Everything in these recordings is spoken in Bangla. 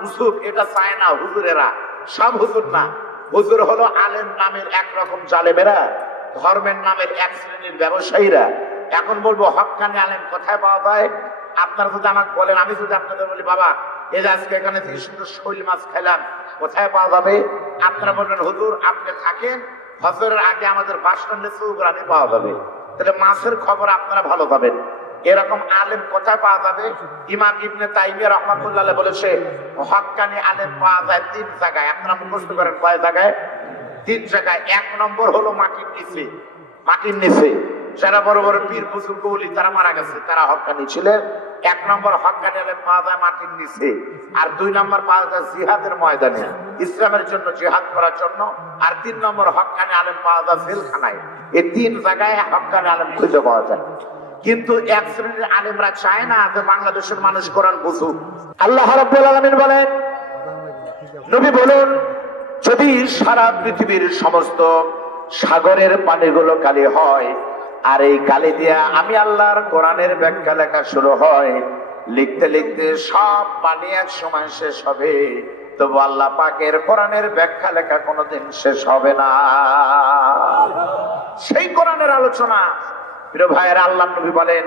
বুঝুক এটা চায় না হুজুরেরা, সব হুজুর না। হুজুর হলো আলেম নামের একরকম জালেমেরা, ধর্মের নামের এক শ্রেণীর ব্যবসায়ীরা। এখন বলবো হক্কানি আলেম কোথায় পাওয়া যায়? আপনারা যদি আমাকে বলেন, আমি যদি আপনাদের বলি বাবা এই যে আজকে এখানে থেকে সুন্দর শৈল মাছ খেলাম, কোথায় পাওয়া যাবে? আপনারা বলবেন হুজুর আপনি থাকেন হজরের আগে আমাদের বাসস্ট্যান্ডে চৌগ্রামে পাওয়া যাবে। তাহলে মাছের খবর আপনারা ভালো পাবেন। এরকম আলেম কোথায় পাওয়া যাবে? ইমাম ইবনে তাইমিয়া রাহমাতুল্লাহ আলাইহি বলেছে হক্কানি আলেম পাওয়া যায় 3 জায়গায়। আপনারা মুখস্থ করেন কয় জায়গায়? 3 জায়গায়। 1 নম্বর হলো মাটির নিচে। মাটির নিচে যারা বড় বড় পীর বুজুর্গ ওলি তারা মারা গেছে, তারা হক্কানি ছিলেন। 1 নম্বর হক্কানি আলেম পাওয়া যায় মাটির নিচে। আর 2 নম্বর পাওয়া যায় জিহাদের ময়দানে, ইসলামের জন্য জিহাদ করার জন্য। আর 3 নম্বর হক্কানি আলেম পাওয়া যায় জেলখানায়। এই 3 জায়গায় হক্কানি আলেম খুঁজে পাওয়া যায়। কিন্তু এক শ্রেণীর আলেমরা চায় না যে বাংলাদেশের মানুষ কোরআন বুঝুক। আল্লাহ রাব্বুল আলামিন বলেন, নবী বলুন, যদি সারা পৃথিবীর সমস্ত সাগরের পানিগুলো কালি হয় আর এই কালি দিয়া আমি আল্লাহর কোরআনের ব্যাখ্যা লেখা শুরু হয়, লিখতে লিখতে সব পানি এক সময় শেষ হবে, তবু আল্লাহ পাকের কোরআনের ব্যাখ্যা লেখা কোনোদিন শেষ হবে না। সেই কোরআনের আলোচনা প্রিয় ভাইয়েরা, আল্লাহ নবী বলেন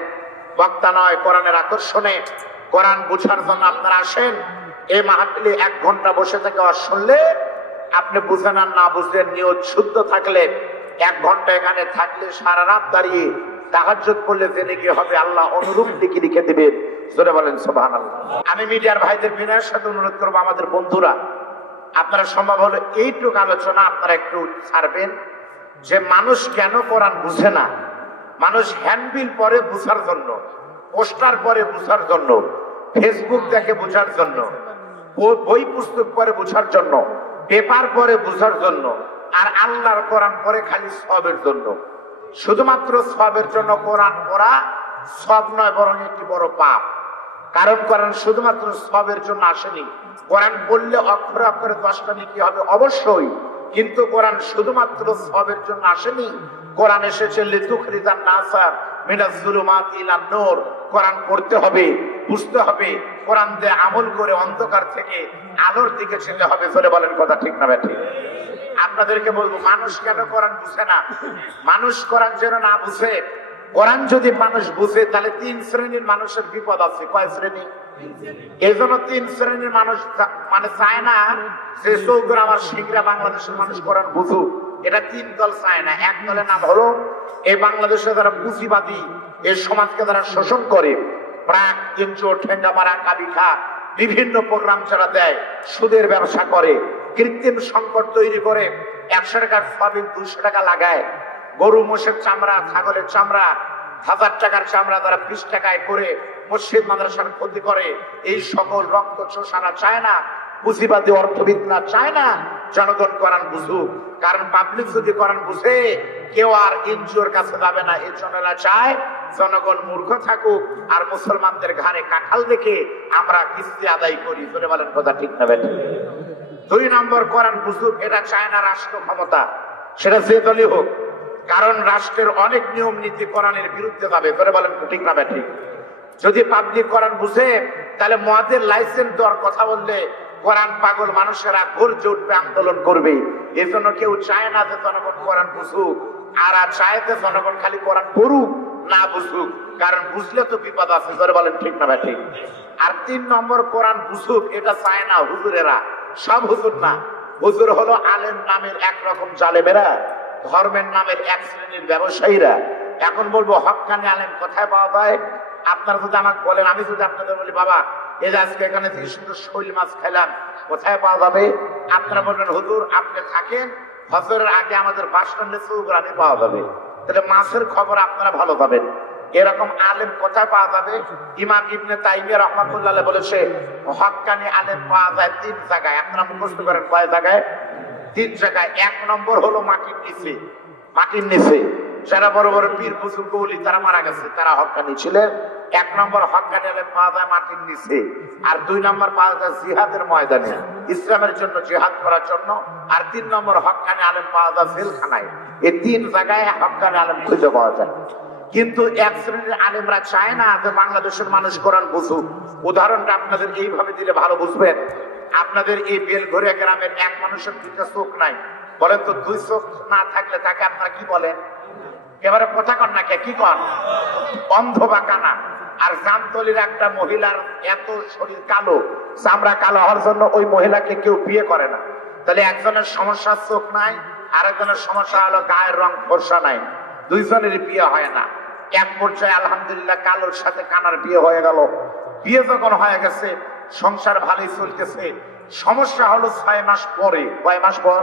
বক্তা নয়, কোরআনের আকর্ষণে কোরআন বোঝার জন্য আপনারা আসেন। এই মাহফিলে 1 ঘন্টা বসে থেকে শুনলে আপনি বুঝেন আর না বুঝলেন, নিয়ত শুদ্ধ থাকলে 1 ঘন্টা এখানে থাকলে সারা রাত দাঁড়িয়ে তাহাজ্জুদ পড়লে জেনে কি হবে আল্লাহ অনুরূপ লিখে দিবেন। জোরে বলেন সুবহানাল্লাহ। আমি মিডিয়ার ভাইদের বিনয়ের সাথে অনুরোধ করবো, আমাদের বন্ধুরা আপনারা সম্ভব হলে এইটুকু আলোচনা আপনারা একটু ছাড়বেন যে মানুষ কেন কোরআন বুঝে না। মানুষ হ্যান্ডবিল পরে বুঝার জন্য, পোস্টার পরে বুঝার জন্য, ফেসবুক দেখে বুঝার জন্য, বই পুস্তক পরে বুঝার জন্য, পেপার পরে বুঝার জন্য, আর আল্লাহর কোরআন পরে খালি সবের জন্য। শুধুমাত্র সবের জন্য কোরআন পড়া সব নয়, বরং একটি বড় পাপ। কারণ কোরআন শুধুমাত্র সবের জন্য আসেনি। কোরআন পড়লে অক্ষরে অক্ষরে 10টা নেকি হবে অবশ্যই, কিন্তু কোরআন শুধুমাত্র সবের জন্য আসেনি। কোরআন এসেছে লিতুখরিজান নাসা মিনাজ যুলুমাতি ইলান নূর। কোরআন পড়তে হবে, বুঝতে হবে, কোরআন দিয়ে আমল করে অন্ধকার থেকে আলোর দিকে যেতে হবে। বলে বলেন কথা ঠিক না ব্যাঠিক? আপনাদেরকে বলবো, মানুষ কেন কোরআন বুঝে না? মানুষ কোরআন যেন না বুঝে। কোরআন যদি মানুষ বুঝে তাহলে 3 শ্রেণীর মানুষের বিপদ আছে। কয় শ্রেণী? এই জন্য 3 শ্রেণীর মানুষ মানে চায় না যে চৌগ্রাম আর শিগরা বাংলাদেশের মানুষ কোরআন বুঝুক। এটা 3 দল চায় না। 1 দলের নাম হলো এই বাংলাদেশে যারা পুঁজিবাদী, এই সমাজকে যারা শোষণ করে, প্রাক ইনজোর ঠেঙ্গা মারা কাবিখা বিভিন্ন প্রোগ্রাম যারা দেয়, সুদের ব্যবসা করে, কৃত্রিম সংকট তৈরি করে, 100 টাকার সয়াবিন 200 টাকা লাগায়, গরু মোষের চামড়া, ছাগলের চামড়া, 1000 টাকার চামড়া তারা 20 টাকায় করে মসজিদ মাদ্রাসার ক্ষতি করে। এই সকল রক্ত চোষানা চায় না, পুঁজিবাদী অর্থবিদরা চায় না জনগণ কোরআন বুঝুক। কারণ পাবলিক যদি কোরআন বুঝে কেউ আর এনজিওর কাছে যাবে না। এই জন্য চায় জনগণ মূর্খ থাকুক আর মুসলমানদের ঘাড়ে কাঁঠাল দেখে আমরা কিস্তি আদায় করি। ধরে বলেন কথা ঠিক না বেঠিক? 2 নম্বর কোরআন বুঝুক, এটা চায় না রাষ্ট্র ক্ষমতা, সেটা যে দলই হোক। কারণ রাষ্ট্রের অনেক নিয়ম নীতি কোরআনের বিরুদ্ধে যাবে। ধরে বলেন ঠিক না বেঠিক? যদি পাবলিক কোরআন বুঝে তাহলে মদের লাইসেন্স দেওয়ার কথা বললে কোরআন পাগল মানুষেরা গর্জে উঠবে, আন্দোলন করবে। এজন্য কেউ চায় না যে জনগণ কোরআন বুঝুক, আর চায় যে জনগণ খালি কোরআন পড়ুক না বুঝুক। কারণ বুঝলে তো বিপদ আছে। ধরে বলেন ঠিক না ঠিক? আর 3 নম্বর কোরআন বুঝুক, এটা চায় না হুজুরেরা, সব হুজুর না। হুজুর হলো আলেম নামের একরকম জালেমেরা, ধর্মের নামের এক শ্রেণীর ব্যবসায়ীরা। এখন বলবো হক্কানি আলেম কোথায় পাওয়া যায়? আপনারা যদি আমাকে বলেন, আমি যদি আপনাদের বলি বাবা এই যে আজকে এখানে থেকে সুন্দর শৈল মাছ খেলাম, কোথায় পাওয়া যাবে? আপনারা বলবেন হুজুর আপনি থাকেন হজরের আগে আমাদের বাসস্ট্যান্ডে চৌগ্রামে পাওয়া যাবে। তাহলে মাছের খবর আপনারা ভালো পাবেন। এরকম আলেম কোথায় পাওয়া যাবে? ইমাম ইবনে তাইমিয়া রাহমাতুল্লাহ আলাইহি বলেছে হক্কানি আলেম পাওয়া যায় 3 জায়গায়। আপনারা মুখস্থ করেন কয় জায়গায়? 3 জায়গায়। 1 নম্বর হলো মাটির নিচে। মাটির নিচে যারা বড় বড় পীর বুজুর্গ ওলি তারা মারা গেছে, তারা হক্কানি ছিলেন। 1 নম্বর হক্কানি আলেম পাওয়া যায় মাটির নিচে। আর 2 নম্বর পাওয়া যায় জিহাদের ময়দানে, ইসলামের জন্য জিহাদ করার জন্য। আর 3 নম্বর হক্কানি আলেম পাওয়া যায় জেলখানায়। এই 3 জায়গায় হক্কানি আলেম খুঁজে পাওয়া যায়। কিন্তু 1 শ্রেণীর আলেমরা চায় না যে বাংলাদেশের মানুষ কোরআন বুঝুক। উদাহরণটা আপনাদের এইভাবে দিলে ভালো বুঝবেন। আপনাদের এই বেলঘরিয়া গ্রামের এক মানুষের দুইটা চোখ নাই, বলেন তো দুই চোখ না থাকলে তাকে আপনারা কি বলেন? এবারে কথা কন না, কি কন? অন্ধ বা কানা। আর জামতলির একটা মহিলার এত শরীর কালো, চামড়া কালো হওয়ার জন্য ওই মহিলাকে কেউ বিয়ে করে না। তাহলে একজনের সমস্যা চোখ নাই, আরেকজনের সমস্যা হলো গায়ের রং ফর্সা নাই, দুইজনের বিয়ে হয় না। এক পর্যায়ে আলহামদুলিল্লাহ কালোর সাথে কানার বিয়ে হয়ে গেল। বিয়ে যখন হয়ে গেছে, সংসার ভালোই চলতেছে। সমস্যা হলো 6 মাস পরে। কয় মাস পর?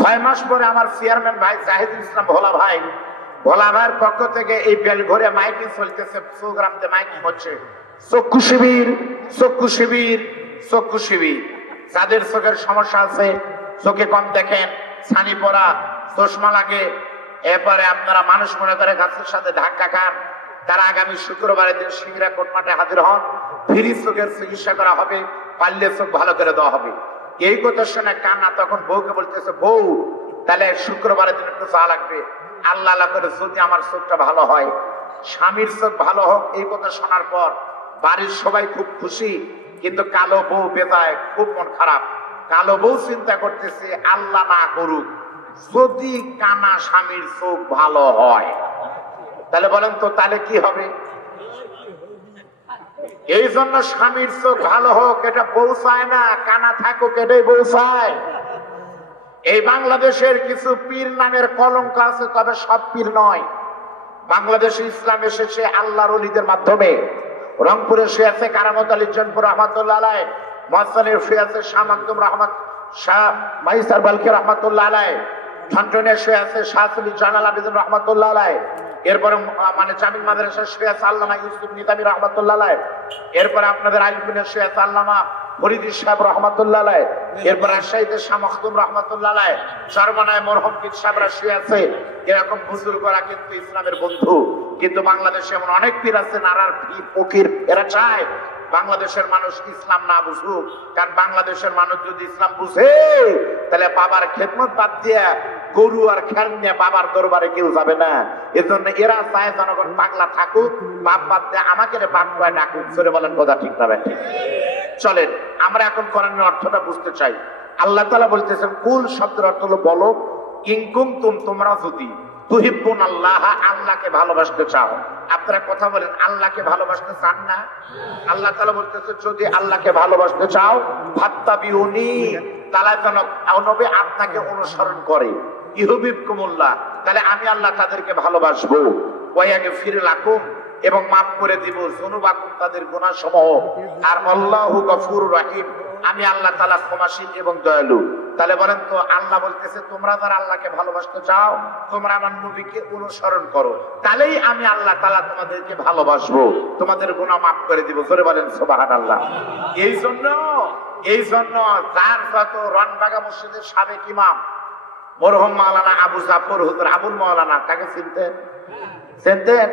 6 মাস পরে আমার চেয়ারম্যান ভাই জাহিদুল ইসলাম ভোলা ভাইয়ের পক্ষ থেকে এই বেলঘরিয়া মাইকিং চলতেছে, প্রোগ্রামতে মাইকিং হচ্ছে, চক্ষু শিবির, চক্ষু শিবির, চক্ষু শিবির। যাদের চোখের সমস্যা আছে, চোখে কম দেখেন, ছানি পড়া, চশমা লাগে, এরপরে আপনারা মানুষ মনে করে গাছের সাথে ধাক্কা খান, তারা আগামী শুক্রবারের দিন সিংড়া কোর্টমাঠে হাজির হন। ফ্রি চোখের চিকিৎসা করা হবে, পারলে চোখ ভালো করে দেওয়া হবে। এই কথা শুনে কান্না তখন বউকে বলতেছে, বউ তাহলে শুক্রবারের দিন একটু চা লাগবে, আল্লাহ আল্লাহ করে যদি আমার চোখটা ভালো হয়, স্বামীর চোখ ভালো হোক। এই কথা শোনার পর বাড়ির সবাই খুব খুশি, কিন্তু কালো বউ বেজায় খুব মন খারাপ। কালো বউ চিন্তা করতেছে, আল্লাহ না করুক যদি কানা স্বামীর চোখ ভালো হয়, তাহলে বলেন তো তাহলে কি হবে? এই জন্য স্বামীর চোখ ভালো হোক এটা বউ চায় না, কানা থাকুক এটাই বউ চায়। এই বাংলাদেশের কিছু পীর নামের কলঙ্ক আছে, তবে সব পীর নয়। বাংলাদেশে ইসলাম এসেছে আল্লাহর ওলিদের মাধ্যমে। রংপুরে শুয়ে আছে কারামত আলী জনপুর রহমতুল্লাহ আলাই, মহসিনের শুয়ে আছে শাহ মাকদুম রহমত শাহ মাইসার বালকি রহমতুল্লাহ আলাই, ঠনটনে শুয়ে আছে শাহসুলি জানাল আবেদিন রহমতুল্লাহ আলাই, এরপরে মানে জামিল মাদ্রাসা শুয়ে আছে আল্লামা ইউসুফ নিজামী রহমতুল্লাহ আলাই, এরপরে আপনাদের আলিপুরে শুয়ে আছে আল্লামা ফরিদ সাহেব রহমতুল্লাহ আলাই, এরপর রাজশাহীতে শাহ মখদুম রহমতুল্লাহ আলাই, চরমনায় মরহুম পীর সাহেবরা শুয়ে আছে। এরকম বুজুর্গরা কিন্তু ইসলামের বন্ধু। কিন্তু বাংলাদেশে এমন অনেক পীর আছে নারার ফকির, এরা চায় বাংলাদেশের মানুষ ইসলাম না বুঝুক। কারণ বাংলাদেশের মানুষ যদি ইসলাম বুঝে, তাহলে বাবার খেদমত বাদ দিয়ে গরু আর খেল নিয়ে বাবার দরবারে কেউ যাবে না। এজন্য এরা চায় জনগণ পাগলা থাকুক, বাপ বাদ দিয়ে আমাকে বাপ কয় ডাকুক। সরে বলেন কথা ঠিক না ঠিক? চলেন আমরা এখন কোরআনের অর্থটা বুঝতে চাই। আল্লাহ তাআলা বলতেছেন, কুল শব্দের অর্থ হলো বলো, ইনকুম তোমরা যদি তুহিব্বুন আল্লাহ, আল্লাহকে ভালোবাসতে চাও। আপনারা কথা বলেন, আল্লাহকে ভালোবাসতে চান না? আল্লাহ তাআলা বলতেছে, যদি আল্লাহকে ভালোবাসতে চাও ফাত্তাবিউনি, তাআলা যেন নবী আপনাকে অনুসরণ করে। ইউহিব্বুকুমুল্লাহ, তাহলে আমি আল্লাহ তাদেরকে ভালোবাসবো। ওয়া ইয়াগফির লাকুম, এবং মাফ করে দিব যুনুবাকুম, তাদের গুনাহ সমূহ। আর আল্লাহু গফুরুর রহিম, আমি আল্লাহ তাআলা ক্ষমাশীল এবং দয়ালু। তাহলে বলেন তো, আল্লাহ বলতেছে তোমরা যারা আল্লাহকে ভালোবাসতে চাও, তোমরা আমার নবীকে অনুসরণ করো, তাহলেই আমি আল্লাহ তাআলা তোমাদেরকে ভালোবাসবো, তোমাদের গুনাহ মাফ করে দিব। জোরে বলেন সুবহানাল্লাহ। এই জন্য যার যত রনবাগা মসজিদের সাবেক ইমাম মরহুম মাওলানা আবু জাফর হুজুর, আবুল মাওলানা, তাকে চিনতেন?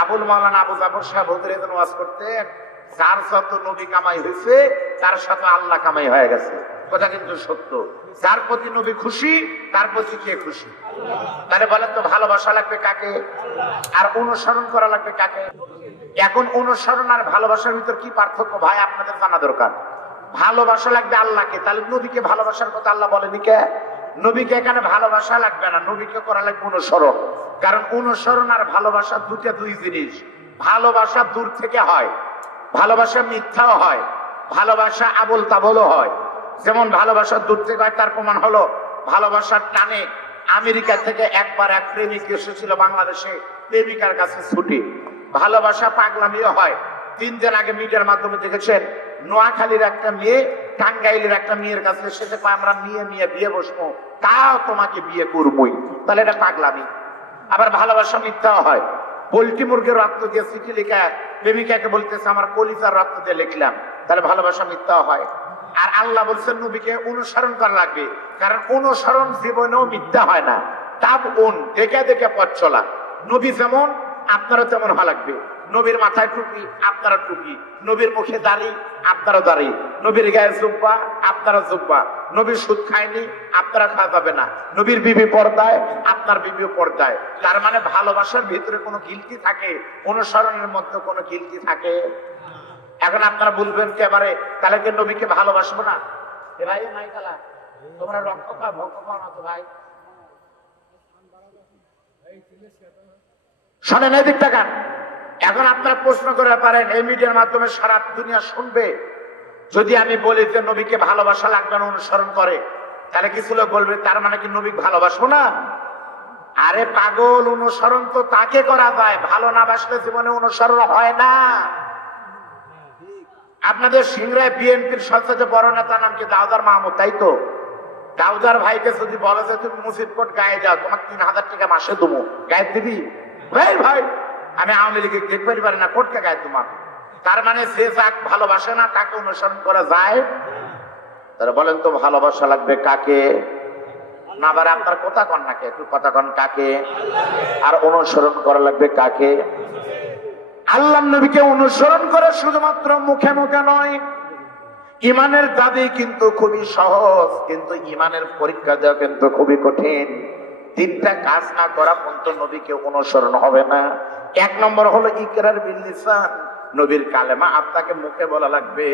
আবুল মাওলানা আবু জাফর সাহেব হুজুর এজন ওয়াজ করতেন, যার যত নবী কামাই হয়েছে তার সাথে আল্লাহ কামাই হয়ে গেছে। কথা কিন্তু সত্য। যার প্রতি নবী খুশি, তার প্রতি কে খুশি? তাহলে বলেন তো, ভালোবাসা লাগবে কাকে? আর অনুসরণ করা লাগবে কাকে? এখন অনুসরণ আর ভালোবাসার ভিতর কি পার্থক্য ভাই আপনাদের জানা দরকার। ভালোবাসা লাগবে আল্লাহকে, তাহলে নবীকে ভালোবাসার কথা আল্লাহ বলেনি কে? নবীকে এখানে ভালোবাসা লাগবে না, নবীকে করা লাগবে অনুসরণ। কারণ অনুসরণ আর ভালোবাসা দুই জিনিস। ভালোবাসা দূর থেকে হয়, ভালোবাসা মিথ্যাও হয়, ভালোবাসা আবল তাবলও হয়। যেমন ভালোবাসা দূর থেকে হয় তার প্রমাণ হলো, ভালোবাসার টানে আমেরিকা থেকে একবার এক প্রেমিক এসেছিল বাংলাদেশে, প্রেমিকার কাছে ছুটি। ভালোবাসা পাগলামিও হয়। 3 দিন আগে মিডিয়ার মাধ্যমে দেখেছেন, নোয়াখালীর একটা মেয়ে টাঙ্গাইলের একটা মেয়ের কাছে এসেছে, আমরা মেয়ে বিয়ে বসবো, তাও তোমাকে বিয়ে করবই। তাহলে এটা পাগলামি। আবার ভালোবাসা মিথ্যাও হয়। পোল্ট্রি মুরগির রক্ত দিয়ে চিঠি লেখা প্রেমিকাকে বলতেছে আমার কলিজার রক্ত দিয়ে লিখলাম, তাহলে ভালোবাসা মিথ্যাও হয়। আর আল্লাহ বলছেন নবীকে অনুসরণ করা লাগবে, কারণ অনুসরণ জীবনেও মিথ্যা হয় না। তাব দেখে দেখে পথ চলা। নবী যেমন আপনারা তেমন হওয়া লাগবে। নবীর মাথায় টুপি, আপনারা টুপি। নবীর মুখে দাড়ি, আপনারা দাড়ি। নবীর গায়ে জুব্বা, আপনারা জুব্বা। নবীর সুদ খায়নি, আপনারা খাওয়া যাবে না। নবীর বিবি পর্দায়, আপনার বিবি পর্দায়। তার মানে ভালোবাসার ভিতরে কোনো গিলটি থাকে, অনুসরণের মধ্যে কোনো গিলটি থাকে। এখন আপনারা বলবেন কি এবারে তাহলে কি নবীকে ভালোবাসবো না? এ ভাই নাই তালা তোমরা রক্ত খা ভক্ত খাও না তো ভাই, শোনেন এই দিকটা গান। এখন আপনারা প্রশ্ন করে পারেন, এই মিডিয়ার মাধ্যমে সারা দুনিয়া শুনবে, যদি আমি বলি যে নবীকে ভালোবাসা লাগবে না, অনুসরণ করে, তাহলে কিছু লোক বলবে তার মানে কি নবী ভালোবাসবো না? আরে পাগল, অনুসরণ তো তাকে করা যায়, ভালো না বাসলে জীবনে অনুসরণ হয় না। আপনাদের সিংড়ায় বিএনপির সবচেয়ে বড় নেতা নাম কি? দাউদার মাহমুদ, তাই তো? দাউদার ভাইকে যদি বলে যে তুমি মুসিদ কোট গায়ে যাও, তোমার 3000 টাকা মাসে দেবো, গায়ে দিবি? ভাই ভাই আমি আওয়ামী লীগে দেখতে পারি না, কোটকে গায়ে তোমার। তার মানে যে যাক ভালোবাসে না তাকে অনুসরণ করা যায়? তারা বলেন তো ভালোবাসা লাগবে কাকে? না বারে আপনার কথা কন নাকি, একটু কথা কন কাকে? আর অনুসরণ করা লাগবে কাকে? আল্লাহর নবীকে অনুসরণ করে শুধুমাত্র মুখে মুখে নয়, ইমানের দাবি কিন্তু খুবই সহজ, কিন্তু ইমানের পরীক্ষা দেওয়া কিন্তু খুবই কঠিন। 3টা কাজ না করা পর্যন্ত নবীকে অনুসরণ হবে না। 1 নম্বর হলো ইকরার বিল লিসান, নবীর কালেমা আপনাকে মুখে বলা লাগবে।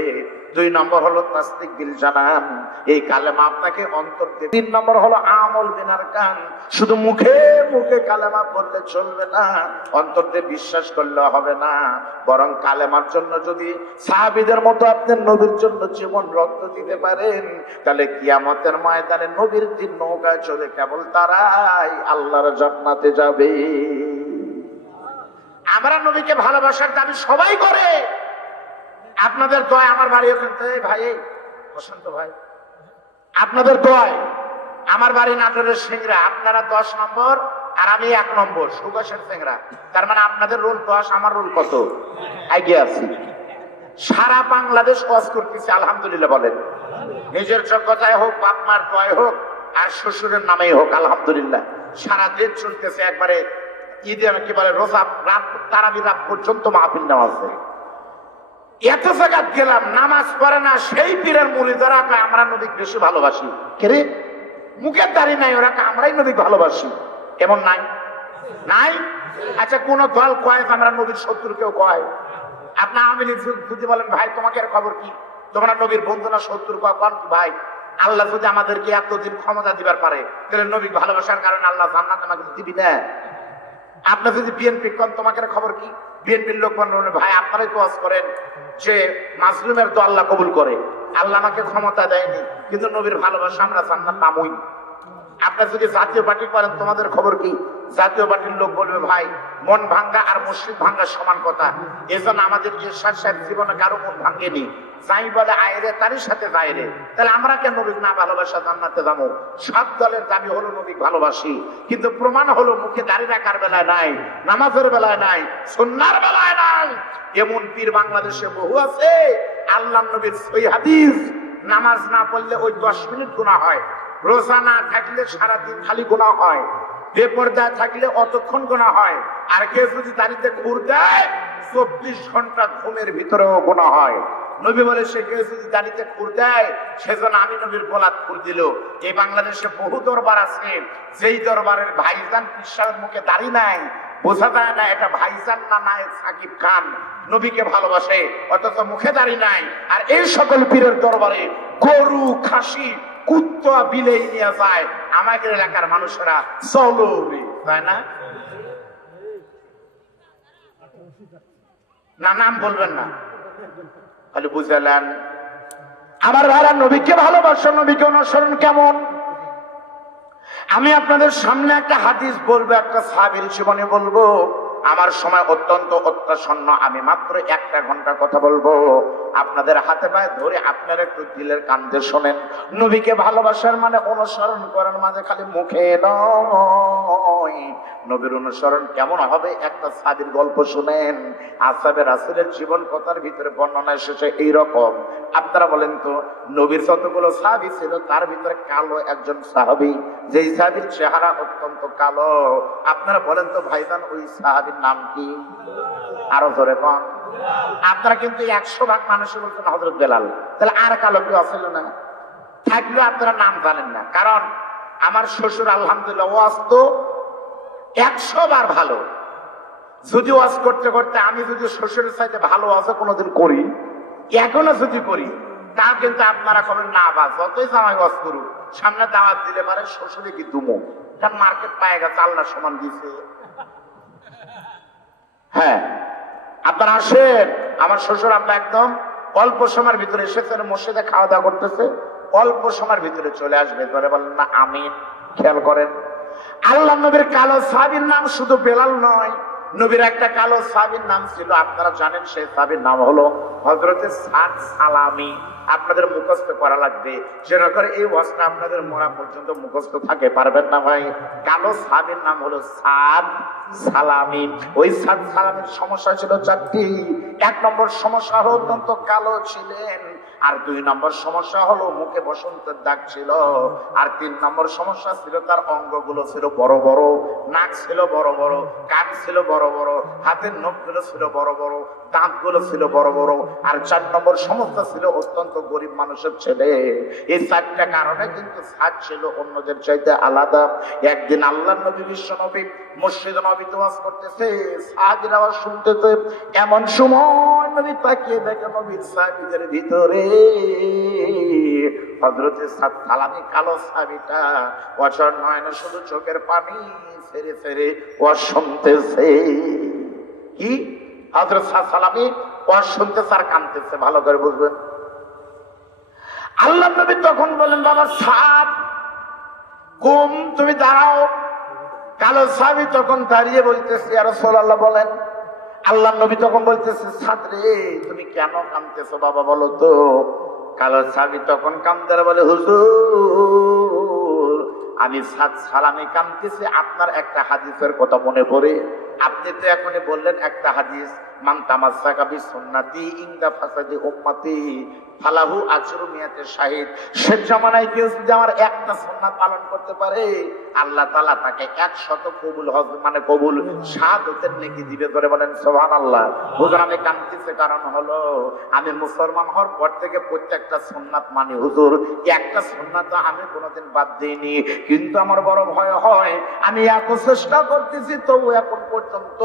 2 নম্বর হলো তাসদিক বিল জানান, এই কালেমা আপনাকে অন্তর দিয়ে। 3 নম্বর হলো আমল বিল আরকান, শুধু মুখে মুখে কালেমা পড়লে চলবে না, অন্তর দিয়ে বিশ্বাস করলে হবে না, বরং কালেমার জন্য যদি সাহাবীদের মতো আপনি নবীর জন্য জীবন রক্ত দিতে পারেন, তাহলে কিয়ামতের ময়দানে নবীর দিন নৌকায় চলে কেবল তারাই আল্লাহর জান্নাতে যাবে। আমরা নবীকে ভালোবাসার দাবি সবাই করে। আপনাদের দোয়া আমার বাড়ি ওখানে ভাই, বসন্ত ভাই, আপনাদের দোয়ায় আমার বাড়ি নাটোরের সিংড়া, আপনারা 10 নম্বর আর আমি 1 নম্বর, সুগাসের সিংড়া। তার মানে আপনাদের রোল 10, আমার রোল কত? আগে আছি। সারা বাংলাদেশ ওয়াজ করতেছে আলহামদুলিল্লাহ বলেন। নিজের যোগ্যতায় হোক, বাপ মার দোয়ায় হোক, আর শ্বশুরের নামেই হোক, আলহামদুলিল্লাহ সারা দেশ চলতেছে। একবারে ঈদে কি বলে রোজা রাত, তারাবি রাত পর্যন্ত মাহফিল নামাজ। এত জায়গা গেলাম, নামাজ পড়ে না সেই পীরের মুরিদরা আমরা নবীকে বেশি ভালোবাসি। কে মুখের দাড়ি নাই, ওরা আমরাই নবীকে ভালোবাসি, এমন নাই? নাই? আচ্ছা কোন দল কয় আমরা নবীর শত্রু? কেউ কয়? আপনি আওয়ামী লীগ যদি বলেন ভাই তোমাকে এর খবর কি, তোমরা নবীর বন্ধু না শত্রু? কন ভাই, আল্লাহ যদি আমাদেরকে এতদিন ক্ষমতা দিবার পারে, তাহলে নবীকে ভালোবাসার কারণে আল্লাহ জান্নাত আমাকে দিবি না? আপনার যদি বিএনপি কন তোমাকে খবর কি? বিএনপির লোক ভাই আপনারাই তো ওয়াজ করেন যে মাজলুমের তো আল্লাহ কবুল করে, আল্লাহ আমাকে ক্ষমতা দেয়নি, কিন্তু নবীর ভালোবাসা আমরা জান্নাত পামই। আপনার যদি জাতীয় পার্টি করেন তোমাদের খবর কি? জাতীয় পার্টির লোক বলবে ভাই মন ভাঙ্গা আর মসজিদ ভাঙ্গা সমান কথা, এজন্য আমাদের ইরশাদ সাহেব জীবনে কারো মন ভাঙ্গেনি, যাই বলে আয়রে তারই সাথে যায়রে। তাহলে আমরা কেন নবী না ভালোবাসা জান্নাতে যাবো? সব দলের দাবি হলো নবী ভালোবাসি, কিন্তু প্রমাণ হলো মুখে দাড়ি রাখার বেলায় নাই, নামাজের বেলায় নাই, সুন্নাহর বেলায় নাই। এমন পীর বাংলাদেশে বহু আছে, আল্লাহ নবীর সহিহ হাদিস, নামাজ না পড়লে ওই 10 মিনিট গুনাহ হয়, রোজা না থাকলে সারাদিন খালি গুনাহ হয়, বেপরদা থাকলে অতক্ষণ গুনাহ হয়, আর কেউ যদি দাড়িতে খুর দেয় 24 ঘন্টা ঘুমের ভিতরেও গুনাহ হয়। নবী বলে সে কেউ যদি দাড়িতে খুর দেয় সেজন্য আমি নবীর গোলাপ খুর দিল। এই বাংলাদেশে বহু দরবার আছে, যেই দরবারের ভাইজান কৃষ্ণের মুখে দাড়ি নাই, বোঝা যায় না এটা ভাইজান না নায়ক সাকিব খান, নবীকে ভালোবাসে অথচ মুখে দাড়ি নাই। আর এই সকল পীরের দরবারে গরু, খাসি, কুত্তা, বিলেই নিয়ে যায়, আমাদের এলাকার মানুষেরা চলো তাই না? না নাম বলবেন না, খালি বুঝালেন। আমার ভাইরা নবীকে ভালোবাসা, নবীকে অনুসরণ কেমন? আমি আপনাদের সামনে একটা হাদিস বলবো, একটা সাহাবীর জীবনী বলবো। আমার সময় অত্যন্ত অত্যাসন্ন, আমি মাত্র 1 ঘন্টা কথা বলবো। আপনাদের হাতে পায়ে ধরে আপনারা একটু দিলের কান্দে শোনেন। নবীকে ভালোবাসার মানে অনুসরণ করার মাঝে খালি মুখে নয়, নবীর অনুসরণ কেমন হবে একটা সাহাবীর গল্প শুনেন। আসহাবে রাসূলের জীবন কথার ভিতরে বর্ণনা এসেছে এইরকম। আপনারা বলেন তো নবীর যতগুলো সাহাবী ছিল তার ভিতরে কালো একজন সাহাবী, যেই সাহাবীর চেহারা অত্যন্ত কালো। আপনারা বলেন তো ভাইজান ওই সাহাবীর নাম কি? আরো ধরে কন। আপনারা কিন্তু 100 ভাগ মানুষই বলছেন হযরত বেলাল, তাহলে আর কালো কেউ আসলে না? থাকলে আপনারা নাম জানেন না। কারণ আমার শ্বশুর আলহামদুলিল্লাহ ওয়াজ তো 100 বার ভালো। যদি ওয়াজ করতে করতে আমি যদি শ্বশুরের সাথে ভালো ওয়াজ কোনোদিন করি এখনো যদি করি তা কিন্তু আপনারা কবেন না বা যতই জামাই গছ করুক সামনে দাওয়াত দিলে পারে শ্বশুরে কি দুমো, কারণ মার্কেট পায়ে গেছে আল্লাহ সমান দিছে। হ্যাঁ আপনারা আসেন, আমার শ্বশুর আব্বা একদম অল্প সময়ের ভিতরে এসেছেন, মসজিদে খাওয়া দাওয়া করতেছে, অল্প সময়ের ভিতরে চলে আসবে। ধরে বলেন না আমিন। খেয়াল করেন, আল্লাহ নবীর কালো সাহাবীর নাম শুধু বেলাল নয়, নবীর একটা কালো সাহাবীর নাম ছিল, আপনারা জানেন সেই সাহাবীর নাম হলো হযরতে সাদ সালামি। আপনাদের মুখস্থ করা লাগবে, যেন করে এই ওয়াজটা আপনাদের মরা পর্যন্ত মুখস্থ থাকে। পারবেন না ভাই? কালো সাহাবীর নাম হলো সাদ সালামি। ওই সাদ সালামির সমস্যা ছিল চারটি। এক নম্বর সমস্যা হলো অত্যন্ত কালো ছিলেন, আর 2 নম্বর সমস্যা হলো মুখে বসন্তের দাগ ছিল, আর 3 নম্বর সমস্যা ছিল তার অঙ্গগুলো ছিল বড় বড়, নাক ছিল বড় বড়, কান ছিল বড় বড়, হাতের নখগুলো ছিল বড় বড়, দাঁতগুলো ছিল বড় বড়, আর 4 নম্বর সমস্যা ছিল অত্যন্ত গরিব মানুষের ছেলে। এই 4টা কারণে কিন্তু সাদ ছিল অন্যদের চাইতে আলাদা। একদিন আল্লাহর নবী বিশ্ব নবী মসজিদে নবীতে ওয়াজ করতেছে, সাহাবীর আওয়াজ শুনতেছে। এমন সময় নবী তাকিয়ে দেখে নবীর সাহাবীদের ভিতরে হযরতে সাদ সালামি কালো সাহাবীটা অচর নয়নে শুধু চোখের পানি ফেরে ফেরে ওয়াজ শুনতেছে। কি হযরত সাদ সালামি ওয়াজ শুনতেছে আর কাঁদতেছে, ভালো করে বুঝবেন। আল্লাহ নবী তখন বলেন, বাবা সাদ কুম, তুমি দাঁড়াও। কালো সাহাবী তখন দাঁড়িয়ে বলতেছে, ইয়া রাসূলুল্লাহ বলেন। আল্লাহ নবী তখন বলতেছে, সাদ রে তুমি কেন কাঁদতেছো বাবা বলো তো? কালো সাহাবী তখন কাঁদতে বলে, হুজুর আমি সাদ সালামি কাঁদতেছি আপনার একটা হাদিসের কথা মনে পড়ে। আপনি তো এখনই বললেন একটা হাদিস, মান তামাসসাকা বিসুন্নতি ইনদা ফাসাদি উম্মতি ফালাহু আজরু মিয়াতে শাহিদ। সে জামানায় কেউ যদি আমার একটা সুন্নাত পালন করতে পারে আল্লাহ তাআলা তাকে 100 কবুল হজ মানে কবুল শাহাদাতের নেকি দিবে। করে বলেন সুবহানাল্লাহ। হুজুর আমি কাঁদতেছি কারণ হলো আমি মুসলমান হওয়ার পর থেকে প্রত্যেকটা সুন্নাত মানি হুজুর, একটা সুন্নাত আমি কোনোদিন বাদ দিইনি, কিন্তু আমার বড় ভয় হয় আমি এত চেষ্টা করতেছি তবু এখন পর্যন্ত